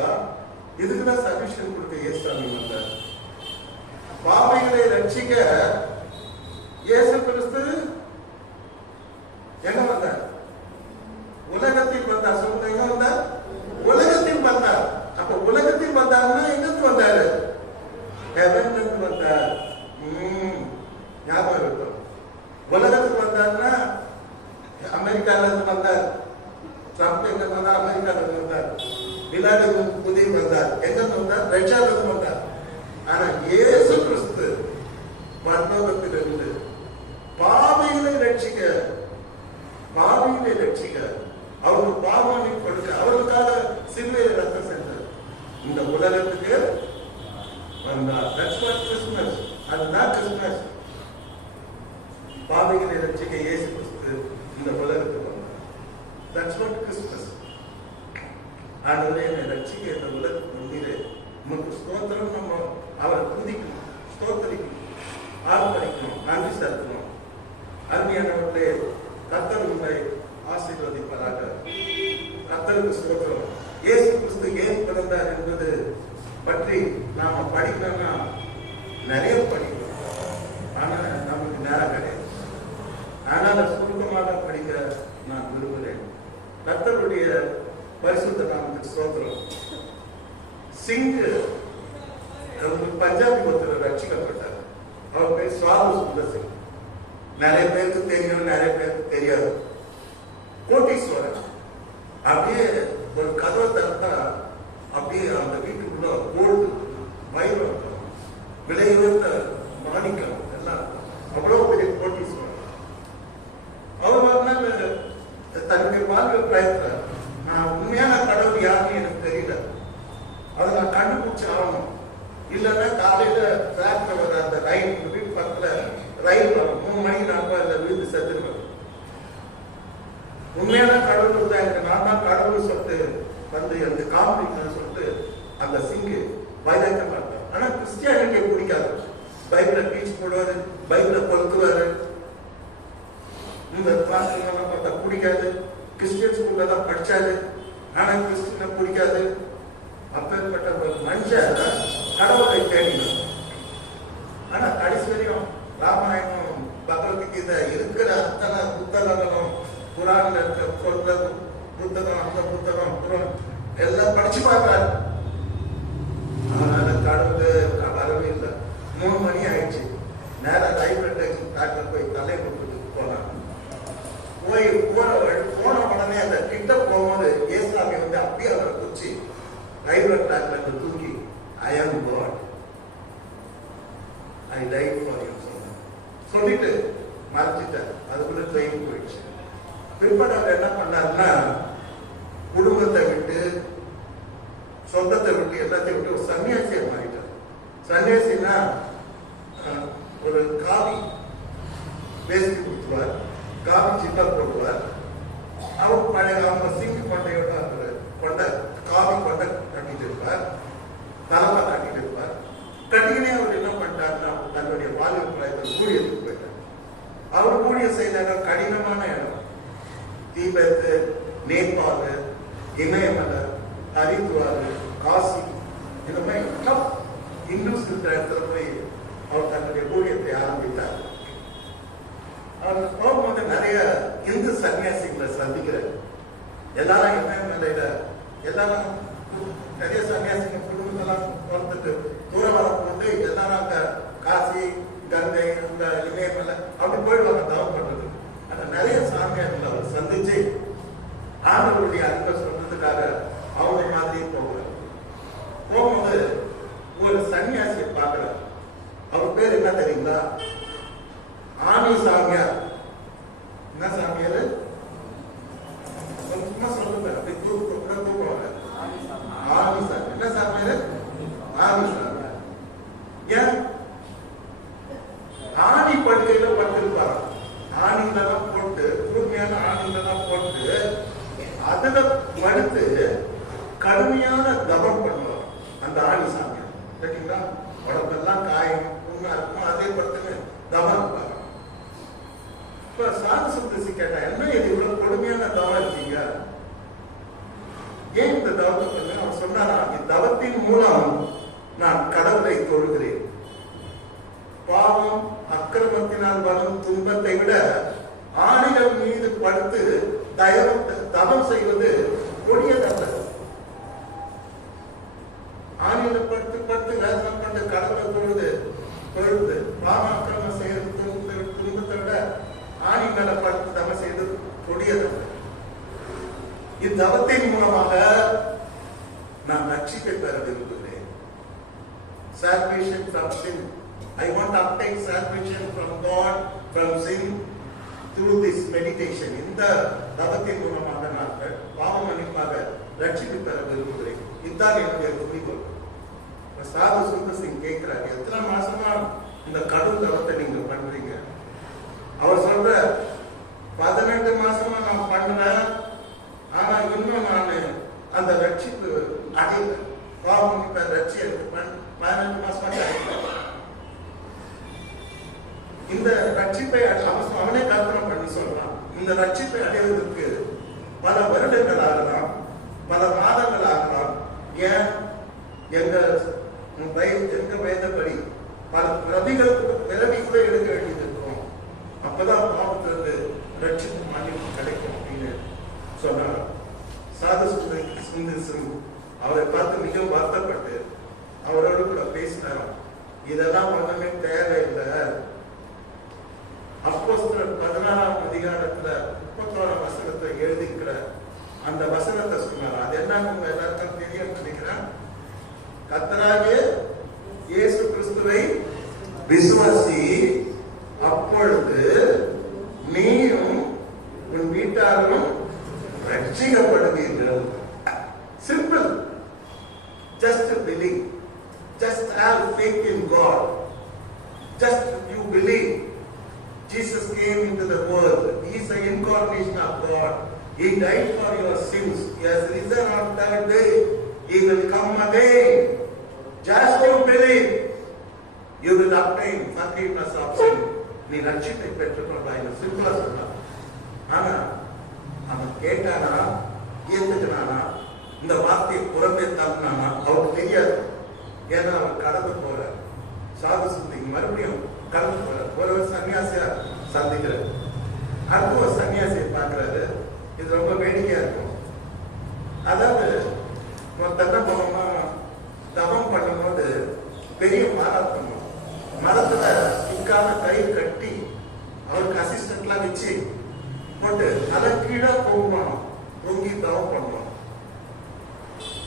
இதுக்குதான் சபிஷன் கொடுத்த இயேசுசாமி வந்தார். பாவிகளை ரட்சிக்க இயேசு கிறிஸ்து எங்க வந்தார்? உலகத்தில் வந்தார். சொல்லுங்க, எங்க வந்தார்? உலகத்தில் வந்தார். அப்ப உலகத்தில் வந்தாருன்னா எங்கிருந்து வந்தாரு? ஹெவன்ல இருந்து வந்தார். ஞாபகம் இருக்கும். உலகத்துக்கு வந்தாருன்னா அமெரிக்கால இருந்து வந்தார். ட்ரம்ப் எங்க வந்தார்? அமெரிக்கால இருந்து வந்தார். விளாடிமிர் புதின் வந்தார். எங்க இருந்து வந்தார்? ரஷ்யால இருந்து வந்தார். ஆனா இயேசு கிறிஸ்து பரலோகத்திலிருந்து பாவிகளை ரட்சிக்க, பாவிகளை ரட்சிக்க, அவருக்கு பாவனை கொடுக்க, அவருக்காக சிலுவையில் ரத்தம் சென்றார். இந்த உலகத்துக்கு வந்தார். That's what Christmas. அதுதான் கிறிஸ்துமஸ். பாவிகளை ரட்சிக்க இயேசு கிறிஸ்து இந்த உலகத்துக்கு வந்தார். That's what Christmas. ஆண்டவரே, என்னை ரட்சிக்க இந்த உலகத்துக்கு முன்னே உமக்கு ஸ்தோத்திரம். நம்ம அவரை துதிக்கணும், ஸ்தோத்திரிக்கணும், ஆர்ப்பரிக்கணும், நன்றி செலுத்தணும். அருமையானவர்களே, கர்த்தர் உங்களை ஆசீர்வதிப்பதாக. கர்த்தருக்கு ஸ்தோத்திரம். இயேசு கிறிஸ்து ஏன் பிறந்தார் என்பது பற்றி நாம படிக்கணும்னா நிறைய படிக்கணும். ஆனா நமக்கு நேரம் கிடையாது. ஆனால் சுருக்கமாக படிக்க நான் விரும்புகிறேன். கர்த்தருடைய பரிசுத்த நாமத்துக்கு ஸ்தோத்திரம். சிங் பஞ்சாபி ஒருத்தர் ரட்சிக்கப்பட்டார். அவர் பேர் சாது சுந்தர் சிங். நிறைய பேருக்கு தெரியும், நிறைய பேருக்கு தெரியாது. கோட்டீஸ்வரன். அப்படியே ஒரு கதவை திறந்தா அப்படியே அந்த வீட்டுக்குள்ள கோல்டு, வைரம், விலை உயர்ந்த மாணிக்கம் எல்லாம், அவ்வளவு பெரிய கோட்டீஸ்வரன். அவர் தன்னுடைய வாழ்க்கை பிரயத்தன, நான் உண்மையான கடவுள் யாருன்னு எனக்கு தெரியல, அதை நான் கண்டுபிடிச்சு ஆகணும். இல்லைன்னா காலையில டிராக்ல வர அந்த ரயில், வீட்டு பக்கத்துல ரயில் வரும், 3 மணிக்கு நான் வீடு செத்துருவேன். உண்மையான கடவுள் தான் எனக்கு, நான் தான் கடவுள் சொல்லிட்டு வந்து எனக்கு காமிக்கணும்னு சொல்லிட்டு அந்த சிங்கு வைரக்க மாட்டார். ஆனா கிறிஸ்டியானிட்டியை பிடிக்காது. பைபிளை பீச் போடுவாரு, பைபிளை கொளுத்துவாரு. இந்த கிளாஸ்லாம் பார்த்தா பிடிக்காது. கிறிஸ்டியன் ஸ்கூல்ல தான் படிச்சாரு, ஆனா கிறிஸ்டியனை பிடிக்காது. அப்பேற்பட்ட ஒரு மனுஷன் கடவுளை தேடினார். ஆனா கடைசி வரையும் ராமாயணம், பகவத்கீதை இருக்கிற அத்தனை புத்தகங்களும், குரான்ல இருக்க புத்தகம், அந்த புத்தகம், குரான் எல்லாம் படிச்சு பார்க்கிறாரு. அதனால கடவுள் வரவே இல்லை. 3 மணி ஆயிடுச்சு. நேரம் லைப்ரரி டாக்டர் போய் தலை கொடுத்துட்டு போனார். போன உடனே அந்த கிட்ட போகும்போது ஏசாமி வந்து அப்படியே அவரை குச்சி லைப்ரரி டாக்டர் தூக்கி, I am God, I like for you சொல்லிட்டு மறைச்சிட்டார். அதுக்குள்ள ட்ரெயின் போயிடுச்சு. பிற்பாடு அவர் என்ன பண்ணாருன்னா, குடும்பத்தை விட்டு, சொந்தத்தை விட்டு, எல்லாத்தையும் விட்டு ஒரு சன்னியாசியை மாறிட்டார். சன்னியாசின்னா ஒரு காவி வேஸ்டி கொடுத்துவார், காவி சிட்டா போடுவார். அவர் பழைய அவங்க சிங்க் கொண்டையோட கொண்ட காவி கொண்டை கட்டிட்டு இருப்பார், தலைமை கட்டிட்டு இருப்பார். கட்டிக்கினே அவர் என்ன பண்ணிட்டாருன்னா, தன்னுடைய வாழ்க்கை பிரயத்தம் ஊழியத்துக்கு போயிட்டார். அவர் ஊழியம் செய்த இடம் கடினமான இடம். தீபத், நேபாள், இமயமலை, ஹரித்வார், காசி, இந்த மாதிரி டப் இந்துஸ் இருக்கிற இடத்துல போய் அவர் தன்னுடைய ஊழியத்தை ஆரம்பித்தார். அவர் போகும்போது நிறைய இந்து சன்னியாசிகளை சந்திக்கிறார். எல்லாரும் இமயமலையில எல்லாரும் நிறைய சன்னியாசிங்க குடும்பத்தெல்லாம் பொறுத்துட்டு தூரம் வரப்போட்டு எல்லாரும் அங்க காசி, கங்கை, அந்த இமயமலை அப்படி போயிடுவாங்க தவம் பண்றது. ஆனா நிறைய சாமியார்களை அவர் சந்திச்சு ஆண்டவருடைய அன்பை சொல்றதுக்காக அவங்க மாதிரி போகிறார். போகும்போது ஒரு சன்னியாசியை பார்க்கிறார். அவர் பேர் என்ன தெரியுங்களா? ஆனி சாமியார். என்ன சாமியார்? சும்மா சொல்லுங்க, அப்படி தூக்குவாங்க. ஆனி சாமியார். என்ன சாமியார்? ஆனி சாமியார். ஏன்? ஆணி படுக்கையில படுத்திருப்பாங்க. இப்ப சாது சுந்தசி கேட்டா, என்ன இது இவ்வளவு கொடுமையான தவம் இருக்கீங்க, ஏன் இந்த தவத்தை பண்ண? அவன் சொன்னாரா, இத்தவத்தின் மூலம் நான் கடவுளை தொழுகிறேன். பாவம் அக்கிரமத்தினால் வரும் துன்பத்தை விட ஆணிகள் மீது படுத்து தவம் செய்வது கொடியதல்ல. ஆணியில படுத்து படுத்து வேதனை பண்ண கடவுளை தொழுது பாவம் அக்கிரமம் செய்யறது துன்பத்தை விட ஆணி மேல படுத்து தவம் செய்வது கொடியதல்ல. இத்தவத்தின் மூலமாக நான் ரட்சிப்பை பெற விரும்புகிறேன். Salvation from sin. I want to obtain salvation from God from sin through this meditation. இந்த தவத்தின் மூலமாக நான் பாவ மன்னிப்பாக ரட்சிப்பை பெற விரும்புகிறேன். இதுதான் என்னுடைய குறிக்கோள். சாது சுந்தர் சிங் கேட்கிறார், எத்தனை மாசமா இந்த கடும் தவத்தை நீங்க பண்றீங்க? அவர் சொல்ற, 18 மாசமா நான் பண்றேன், ஆனா இன்னும் நான் அந்த ரட்சிப்பு அடையல. பாவ மன்னிப்பை ரட்சி எனக்கு 18 மாசமா கிடைக்கல. இந்த ரட்சிப்பை அவனே கற்பனை பண்ணி சொல்றான். இந்த ரட்சிப்பை அடைவதற்கு பல வருடங்கள் ஆகலாம், பல மாதங்கள் ஆகலாம். ஏன் எங்க வேதப்படி பல பிறவி கூட எடுக்க வேண்டியது இருக்கும். அப்பதான் பாவத்திலிருந்து ரட்சிப்பு மன்னிப்பு கிடைக்கும் அப்படின்னு சொன்னார். சாது சுந்தர் சிங் அவரை பார்த்து மிகவும் வருத்தப்பட்டு அவரோடு கூட பேசினார். இதெல்லாம் ஒண்ணுமே தேவையில்லை. அப்போஸ்தலர் 16ஆம் அதிகாரத்துல 31ஆம் வசனத்தை எழுதிக்கிற அந்த வசனத்தை சொன்னார். அது என்னன்னு எல்லாருக்கும் தெரியும் நினைக்கிறேன். கர்த்தராகிய இயேசு கிறிஸ்துவை விசுவாசி, அப்பொழுது நீயும் உன் வீட்டாரும் ரட்சிக்கப்படுவீர்கள். Simple. Just believe. Just have faith in God. Just you believe. Jesus came into the world. He is the incarnation of God. He died for your sins. He has risen on third day. He will come again. Just you believe. You will obtain forgiveness of sin. நீ ரட்சிப்பை பெற்றுக்கொள்வாய். சிம்பிளா சொன்னார். ஆனா அவன் கேட்டானா, ஏத்துக்கினானா, இந்த வார்த்தையை புறம்பே தள்ளினானா அவருக்கு தெரியாது. ஏன்னா அவன் கடந்து போற சாது சுந்தர் மறுபடியும் கடந்து போற ஒரு சன்னியாசியா சந்திக்கிறார். அடுத்த ஒரு சன்னியாசியை பார்க்கிறாரு. இது ரொம்ப வேடிக்கையா இருக்கும். அதாவது என்ன பண்ணோம்னா, தவம் பண்ணும்போது பெரிய மரம் பண்ணும். மரத்துல சிக்கான கயிறு கட்டி அவருக்கு அசிஸ்டன்ட்லாம் வச்சு போட்டு அதை கீழே போகணும், தொங்கி தவம் பண்ணுவோம்.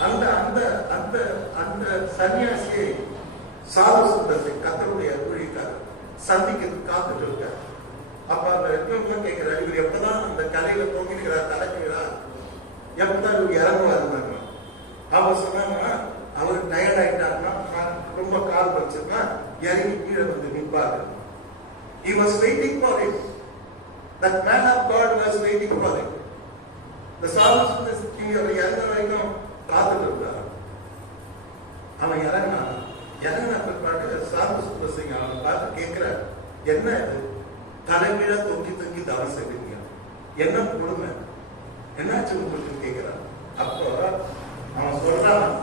அந்த அந்த அந்த அந்த சன்னியாசியை சாது சுந்தர் சிங் கர்த்தருடைய ஊழியக்காரர் சந்திக்கிறதுக்கு காத்துட்டு இருக்கார். அப்ப அந்த ரெட்மெண்ட் கேட்கிறார், இவர் எப்பதான் அந்த கரையில தொங்கிருக்கிறார், தலைக்கிறா, எப்பதான் இவர் இறங்குவாருந்தாங்க. அவங்க சொன்னாங்க, அவர் டயர்ட் ஆயிட்டாருன்னா, ரொம்ப கால் வச்சிருந்தா இறங்கி கீழே வந்து நிற்பாரு. He was waiting for it. That man of God was waiting for it. The சாது சுந்தர் சிங் அவர் இறங்குற வரைக்கும் காத்துட்டு இருந்தார். அவன் இறங்கின பிற்பாடு சாது சுந்தர் சிங் அவனை பார்த்து கேட்கிறார், என்ன இது தலைகீழ தொங்கி தொங்கி தவம் செய்வீங்க, என்ன கொடுமை, என்னாச்சு உங்களுக்கு கேட்கிறான். அப்போ அவன் சொல்றான்,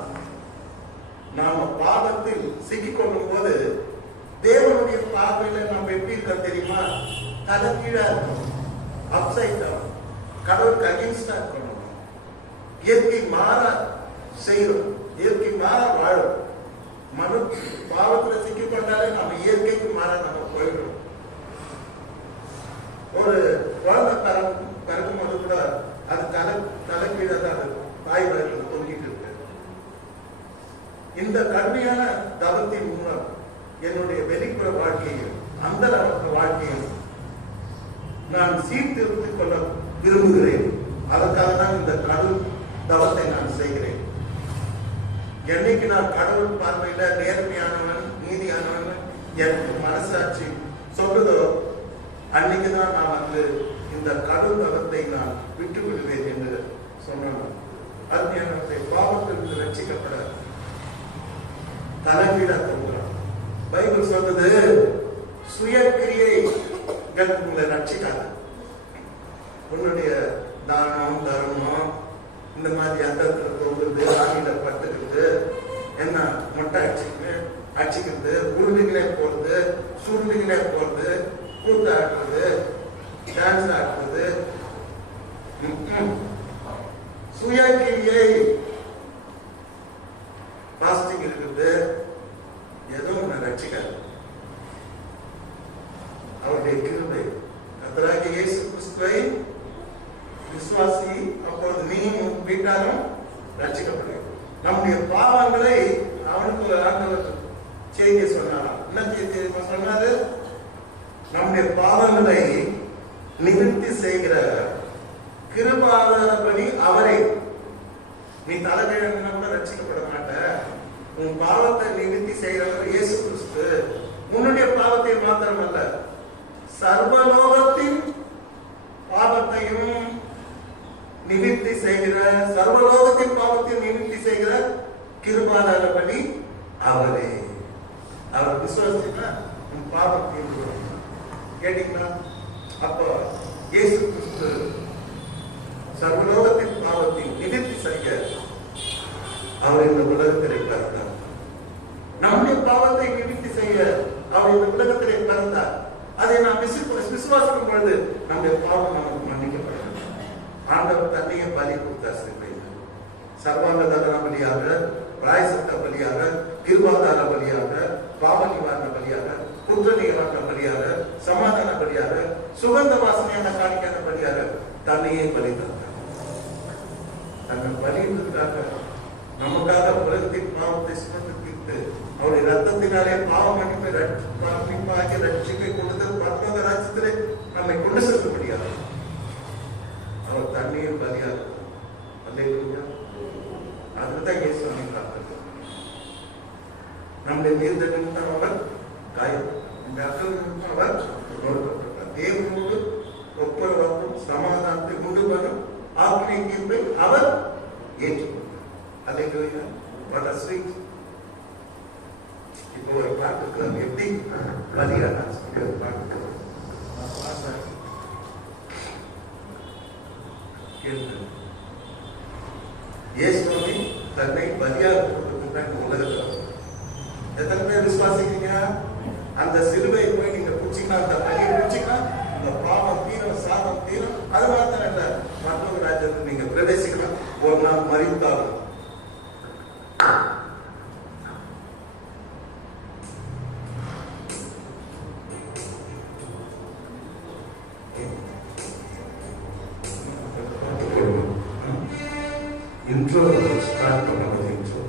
நாம பாவத்தில் சிக்கிக்கொள்ளும் போது தேவனுடைய பார்வையில நம்ம எப்படி இருக்க தெரியுமா? தலை கீழா இருக்கணும், அப்சைட் டவுன், கடவுளுக்கு அகென்ஸ்டா இருக்கணும், இயற்கை மாற செய்யணும், இயற்கை மாற வாழும். மனு பாவத்துல சிக்கிக்கொண்டாலே நம்ம இயற்கைக்கு மாற நம்ம போயிடும். ஒரு குழந்தை பிறக்கும் போது கூட அது தலை கீழே தான் இருக்கும், தாய் வயிற்றுல தொங்கிட்டு இருக்கு. இந்த கடுமையான தவத்தின் மூலம் என்னுடைய வெளிப்புற வாழ்க்கையில் அந்த வாழ்க்கையில் நான் சீர்திருத்திக் கொள்ள விரும்புகிறேன். அதற்காக தான் இந்த கடவுள் தவத்தை நான் செய்கிறேன். என்னைக்கு நான் கடவுள் பார்வையில நேர்மையானவன், நீதியானவன் எனக்கு மனசாட்சி சொல்லுதோ, அன்னைக்குதான் நான் வந்து இந்த கடவுள் தவத்தை நான் விட்டு விடுவேன் என்று சொன்னாங்க. அருமையானவற்றை பாவத்திலிருந்து ரட்சிக்கப்பட தலைகீழா தோன்றான். பைபிள் சொல்றது, சுய கிரியை உங்களை ரட்சிக்காது. உன்னுடைய தானம் தர்மம் இந்த மாதிரி அந்த போகுது, ஆகில பட்டுக்கிறது, என்ன மொட்டை அடிச்சுக்கிறது, உருண்டுகளே போறது, சுருண்டுகளே போறது, கூத்து ஆடுறது, டான்ஸ் ஆடுறது, சுயக்கிரியை பாஸ்டிங் இருக்குது, எதுவும் உன்னை ரட்சிக்காது. அவருடைய கிருபை கர்த்தராகிய இயேசு கிறிஸ்துவை விசுவாசி, அப்பொழுது நீயும் வீட்டாரும் ரட்சிக்கப்படுவீர்கள். நம்முடைய பாவங்களை அவனுக்கு ஆண்டவர் செய்தி சொன்னாராம். என்ன செய்தி சொன்னாரு? நம்முடைய பாவங்களை நிவர்த்தி செய்கிற கிருபாதாரப்படி அவரை, நீ தலைமையினா கூட ரட்சிக்கப்பட மாட்ட, உன் பாவத்தை நிவர்த்தி செய்கிறவர் இயேசு கிறிஸ்து. உன்னுடைய பாவத்தை மாத்திரமல்ல, சர்வலோகத்தின் பாவத்தையும் நிவர்த்தி செய்கிற, சர்வலோகத்தின் பாவத்தையும் நிவர்த்தி செய்கிற கிருபாதாரப்படி அவரே. அவர் விசுவாசினா உன் பாவம் தீர்வு. கேட்டீங்களா? அப்போ இயேசு கிறிஸ்து சர்வலோகத்தின் பாவத்தை நிவர்த்தி செய்ய அவர் இந்த உலகத்திலே பிறந்தார். நம்முடைய பாவத்தை நிவர்த்தி செய்ய அவர் இந்த உலகத்திலே பிறந்தார். அதை நாம் விசுவாசிக்கும் பொழுது நம்முடைய பாவம் நமக்கு மன்னிக்கப்படும். ஆண்டவர் தன்னையே பலி கொடுத்தார். சர்வாங்க தகன பலியாக, பிராயசித்த பலியாக, கிருபாதார பலியாக, பாவ நிவாரண பலியாக, குற்ற நிவாரண பலியாக, சமாதான பலியாக, சுகந்த வாசனையான காணிக்கான பலியாக தன்னையே பலி தந்தார். தன்னை பலியிட்டதுக்காக, நமக்காக உலகத்தின் பாவத்தை சுமந்து தீர்த்து அவருடைய ரத்தத்தினாலே பாவ மன்னிப்பாகி ரட்சிப்பை கொண்டு பரலோக ராஜ்யத்திலே நம்மை கொண்டு செல்ல முடியாது. அவர் தன்னையும் பலியாக அதுதான் இயேசு சொன்னார். நம்முடைய மீந்த நிமித்தம் அவர் காயம், இந்த அக்கல் நிமித்தம் அவர் நோக்கப்பட்டார். தேவனோடு ஒப்புரவாக்கும் சமாதானத்தை உண்டு வரும் ஆக்கினை தீர்ப்பை அவர் ஏற்றுக்கொண்டார். அல்லேலூயா. What a sweet. இப்போ ஒரு பாட்டுக்கு எப்படி பலியாக பாட்டு கேள்வி. இயேசுவை தன்னை பலியாக கொடுத்துட்டாங்க உலகத்தில். எத்தனை பேர் விசுவாசிக்கிறீங்க? அந்த சிலுவை போய் நீங்க பிடிச்சிக்கலாம், அந்த பலியை பிடிச்சிக்கலாம், அந்த பாவம் தீரம், சாபம் தீரம். அது மாத்திரம் இல்ல, மற்றொரு ராஜ்யத்தில் நீங்க பிரவேசிக்கலாம். ஒரு நாள் மறித்தாலும் intro start பண்ணது intro.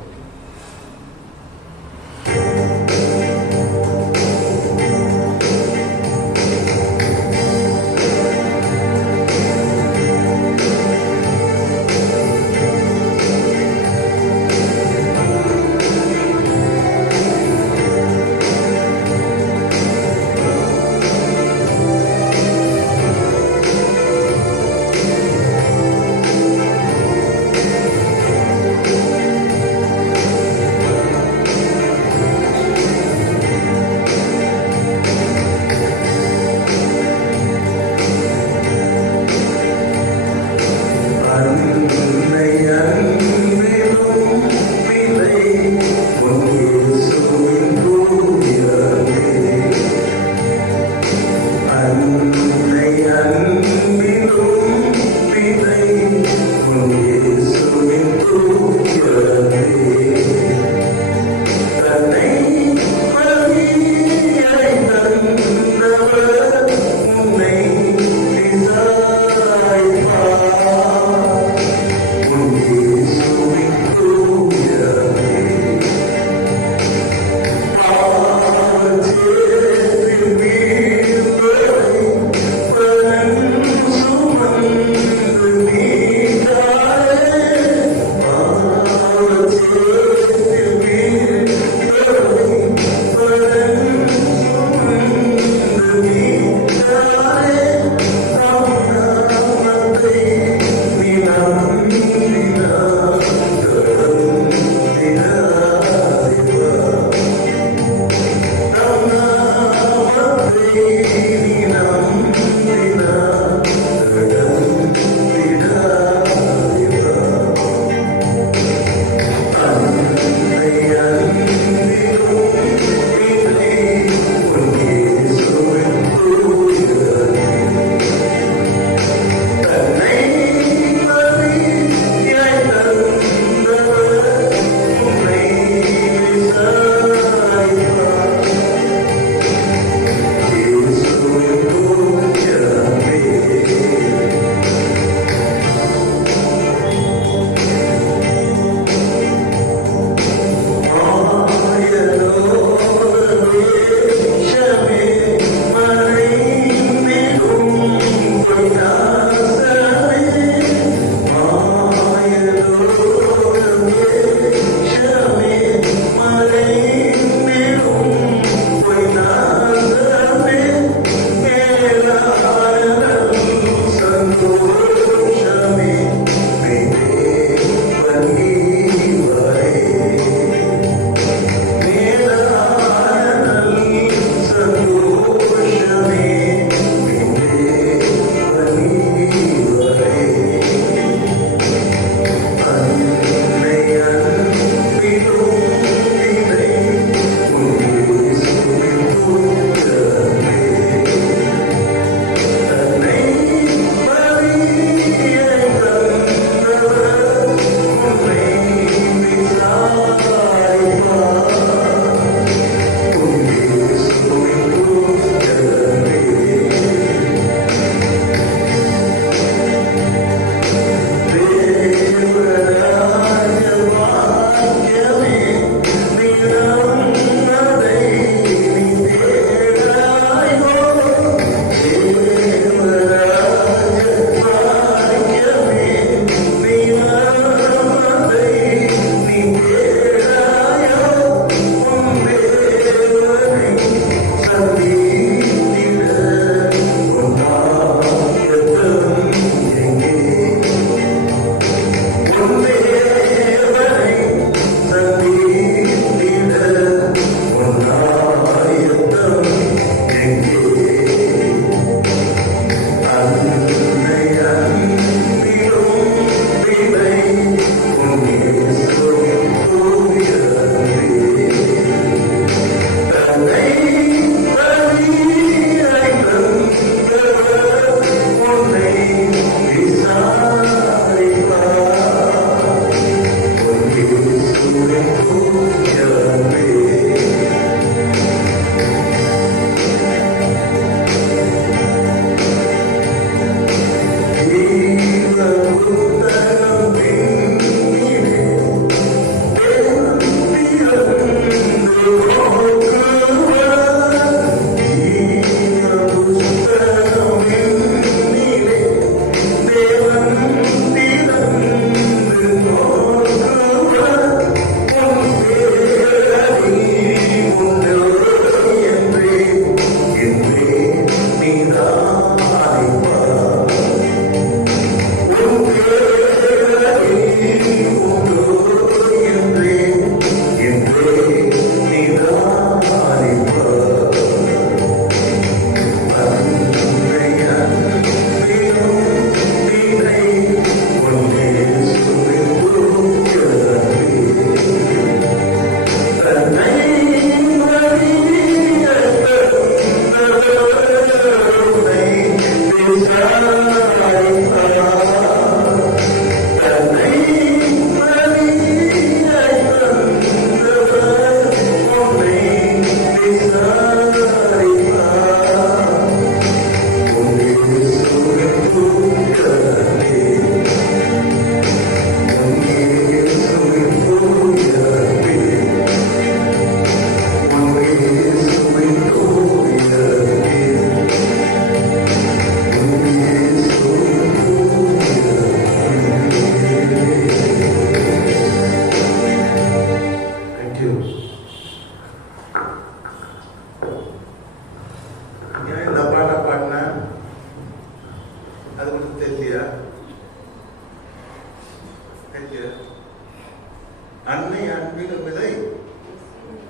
அன்னை அன்பின் விதை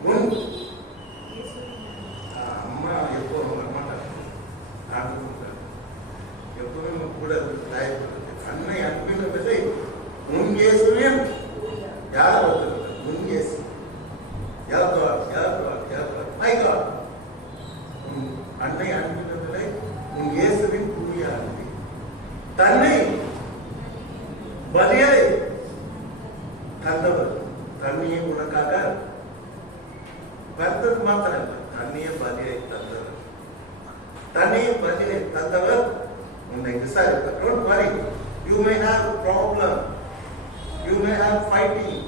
முன் அம்மா எப்போ வரமாட்டாங்க, எப்பவுமே கூட அன்னை அன்பின் விதை முன் இயேசுவின் யார் முன் இயேசு அன்னை அன்பின் விதை முன் இயேசுவின் தூய அன்பி தன்னை பலியை தந்தவர். தண்ணியை உனக்காக கர்த்தர் மாத்திரம் தண்ணியை பலியை தந்தவர். தண்ணியை பலியை தந்தவர் உன்னை விசாரிப்பார். Don't worry. You may have problem. You may have fighting.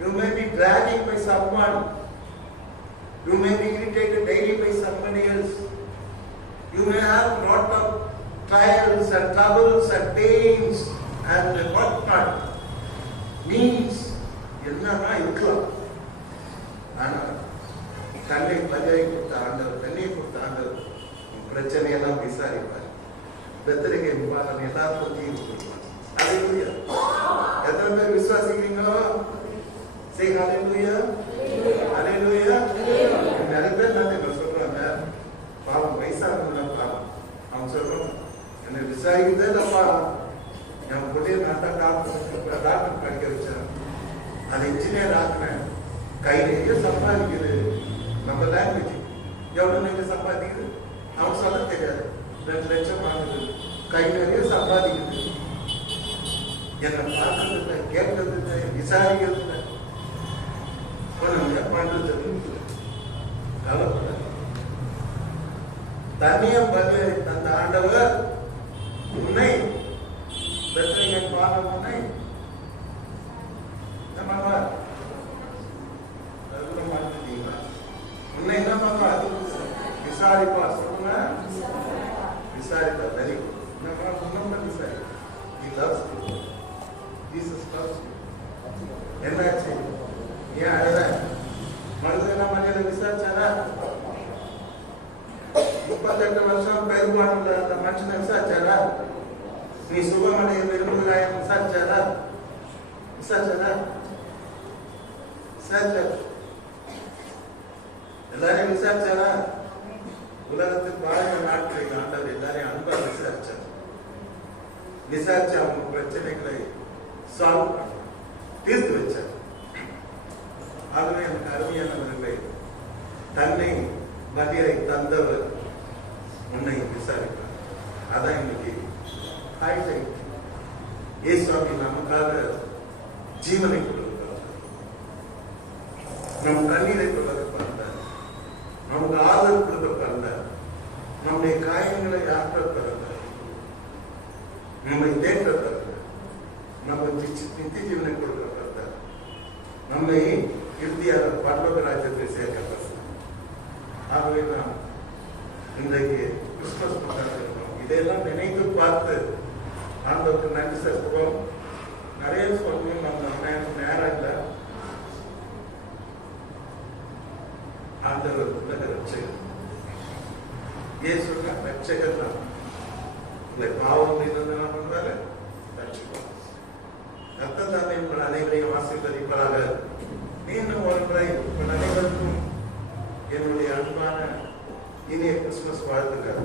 You may be dragging by someone. You may be irritated daily by somebody else. You may have lot of trials and troubles and pains and what not. Means என்னன்னா இருக்கலாம். ஆனா தன்னை பலியை கொடுத்த ஆண்டவர், தண்ணியை கொடுத்த ஆண்டவர் பிரச்சனையெல்லாம் விசாரிப்பார். பெத்லகேம் பாலன் எல்லாரும் பத்தியும் கொடுப்பார். ஹல்லேலூயா. எத்தனை பேர் விசுவாசிக்கிறீங்களோ? say hallelujah. Hallelujah. நிறைய பேர் நான் சொல்றாங்க, பாவம் வயசானவங்க பாவம் அவங்க சொல்றாங்க, என்னை விசாரிக்கிறதே இல்லப்பா, என் பிள்ளைய நான் தான் டாக்டர் படிக்க வச்சேன், அது இன்ஜினியர் ஆக்குனேன், கை நிறைய சம்பாதிக்குது. நம்ம லாங்குவேஜ் எவ்வளவு நிறைய சம்பாதிக்குது அவன் சொல்ல தெரியாது. 2 லட்சம் ஆகுது, கை நிறைய சம்பாதிக்குது, என்னை பார்க்கறது இல்லை, கேட்கறது இல்லை, விசாரிக்கிறது இல்லை, பண்றது கவலைப்பட. தண்ணிய பலியை தந்த ஆண்டவர் உன்னை பெத்லகேம் பாலன் உன்னை உன்னை என்ன பண்றார்? விசாரிப்பார். சொல்லுங்க, விசாரிப்பார். Very good. நம்ம விசாரி. He loves you. Jesus loves you. என்னாச்சு? ஏன் அழுத? மருதுனா மனையில விசாரிச்சாரா? 38 வருஷம் பெருமாள் அந்த மனுஷனை விசாரிச்சாரா? நீ சுகமடைய விரும்புகிறாய் விசாரிச்சாரா? விசாரிச்சாரா? விசாரிச்சார். எல்லாரையும் விசாரிச்சாரா? உலகத்துக்கு வாழ்ந்த நாட்களில் ஆண்டவர் எல்லாரையும் அன்பா விசாரிச்சார். விசாரிச்சு அவங்க பிரச்சனைகளை சால்வ் தீர்த்து வச்சார். ஆகவே எனக்கு அருமையானவர்களை, தன்னை பலியை தந்தவர் உன்னை விசாரிப்பார். அதான் இன்னைக்கு ஹைலைட். இயேசுவாமி நமக்காக ஜீவனை கொடுக்கிறார், நம் கண்ணீரை கொடுக்க வந்தார், நமக்கு ஆதரவு கொடுக்க வந்தார், நம்முடைய காயங்களை ஆற்ற பிறந்தார், நம்மை தேற்ற பிறந்தார், நம்ம நித்திய ஜீவனை கொடுக்க பிறந்தார், நம்மை இறுதியாக பரலோக ராஜ்யத்தை சேர்க்கப்பட்டார். ஆகவே நாம் இன்றைக்கு கிறிஸ்துமஸ் கொண்டாடுகிறோம். இதையெல்லாம் நினைத்து பார்த்து ஆண்டவருக்கு நன்றி செலுத்துவோம். நிறைய சொல்லணும், நம்ம நேரம் இல்லை. ஆண்டவர் உலக ரட்சகர், இயேசு ரட்சகர் தான். இல்லை பாவம் இருந்து என்ன பண்றாரு? ரட்சிப்பார். கர்த்தர் உங்கள் அனைவரையும் ஆசீர்வதிப்பாராக. மீண்டும் ஒரு முறை உங்கள் அனைவருக்கும் என்னுடைய அன்பான இனிய கிறிஸ்துமஸ் வாழ்த்துக்கள்.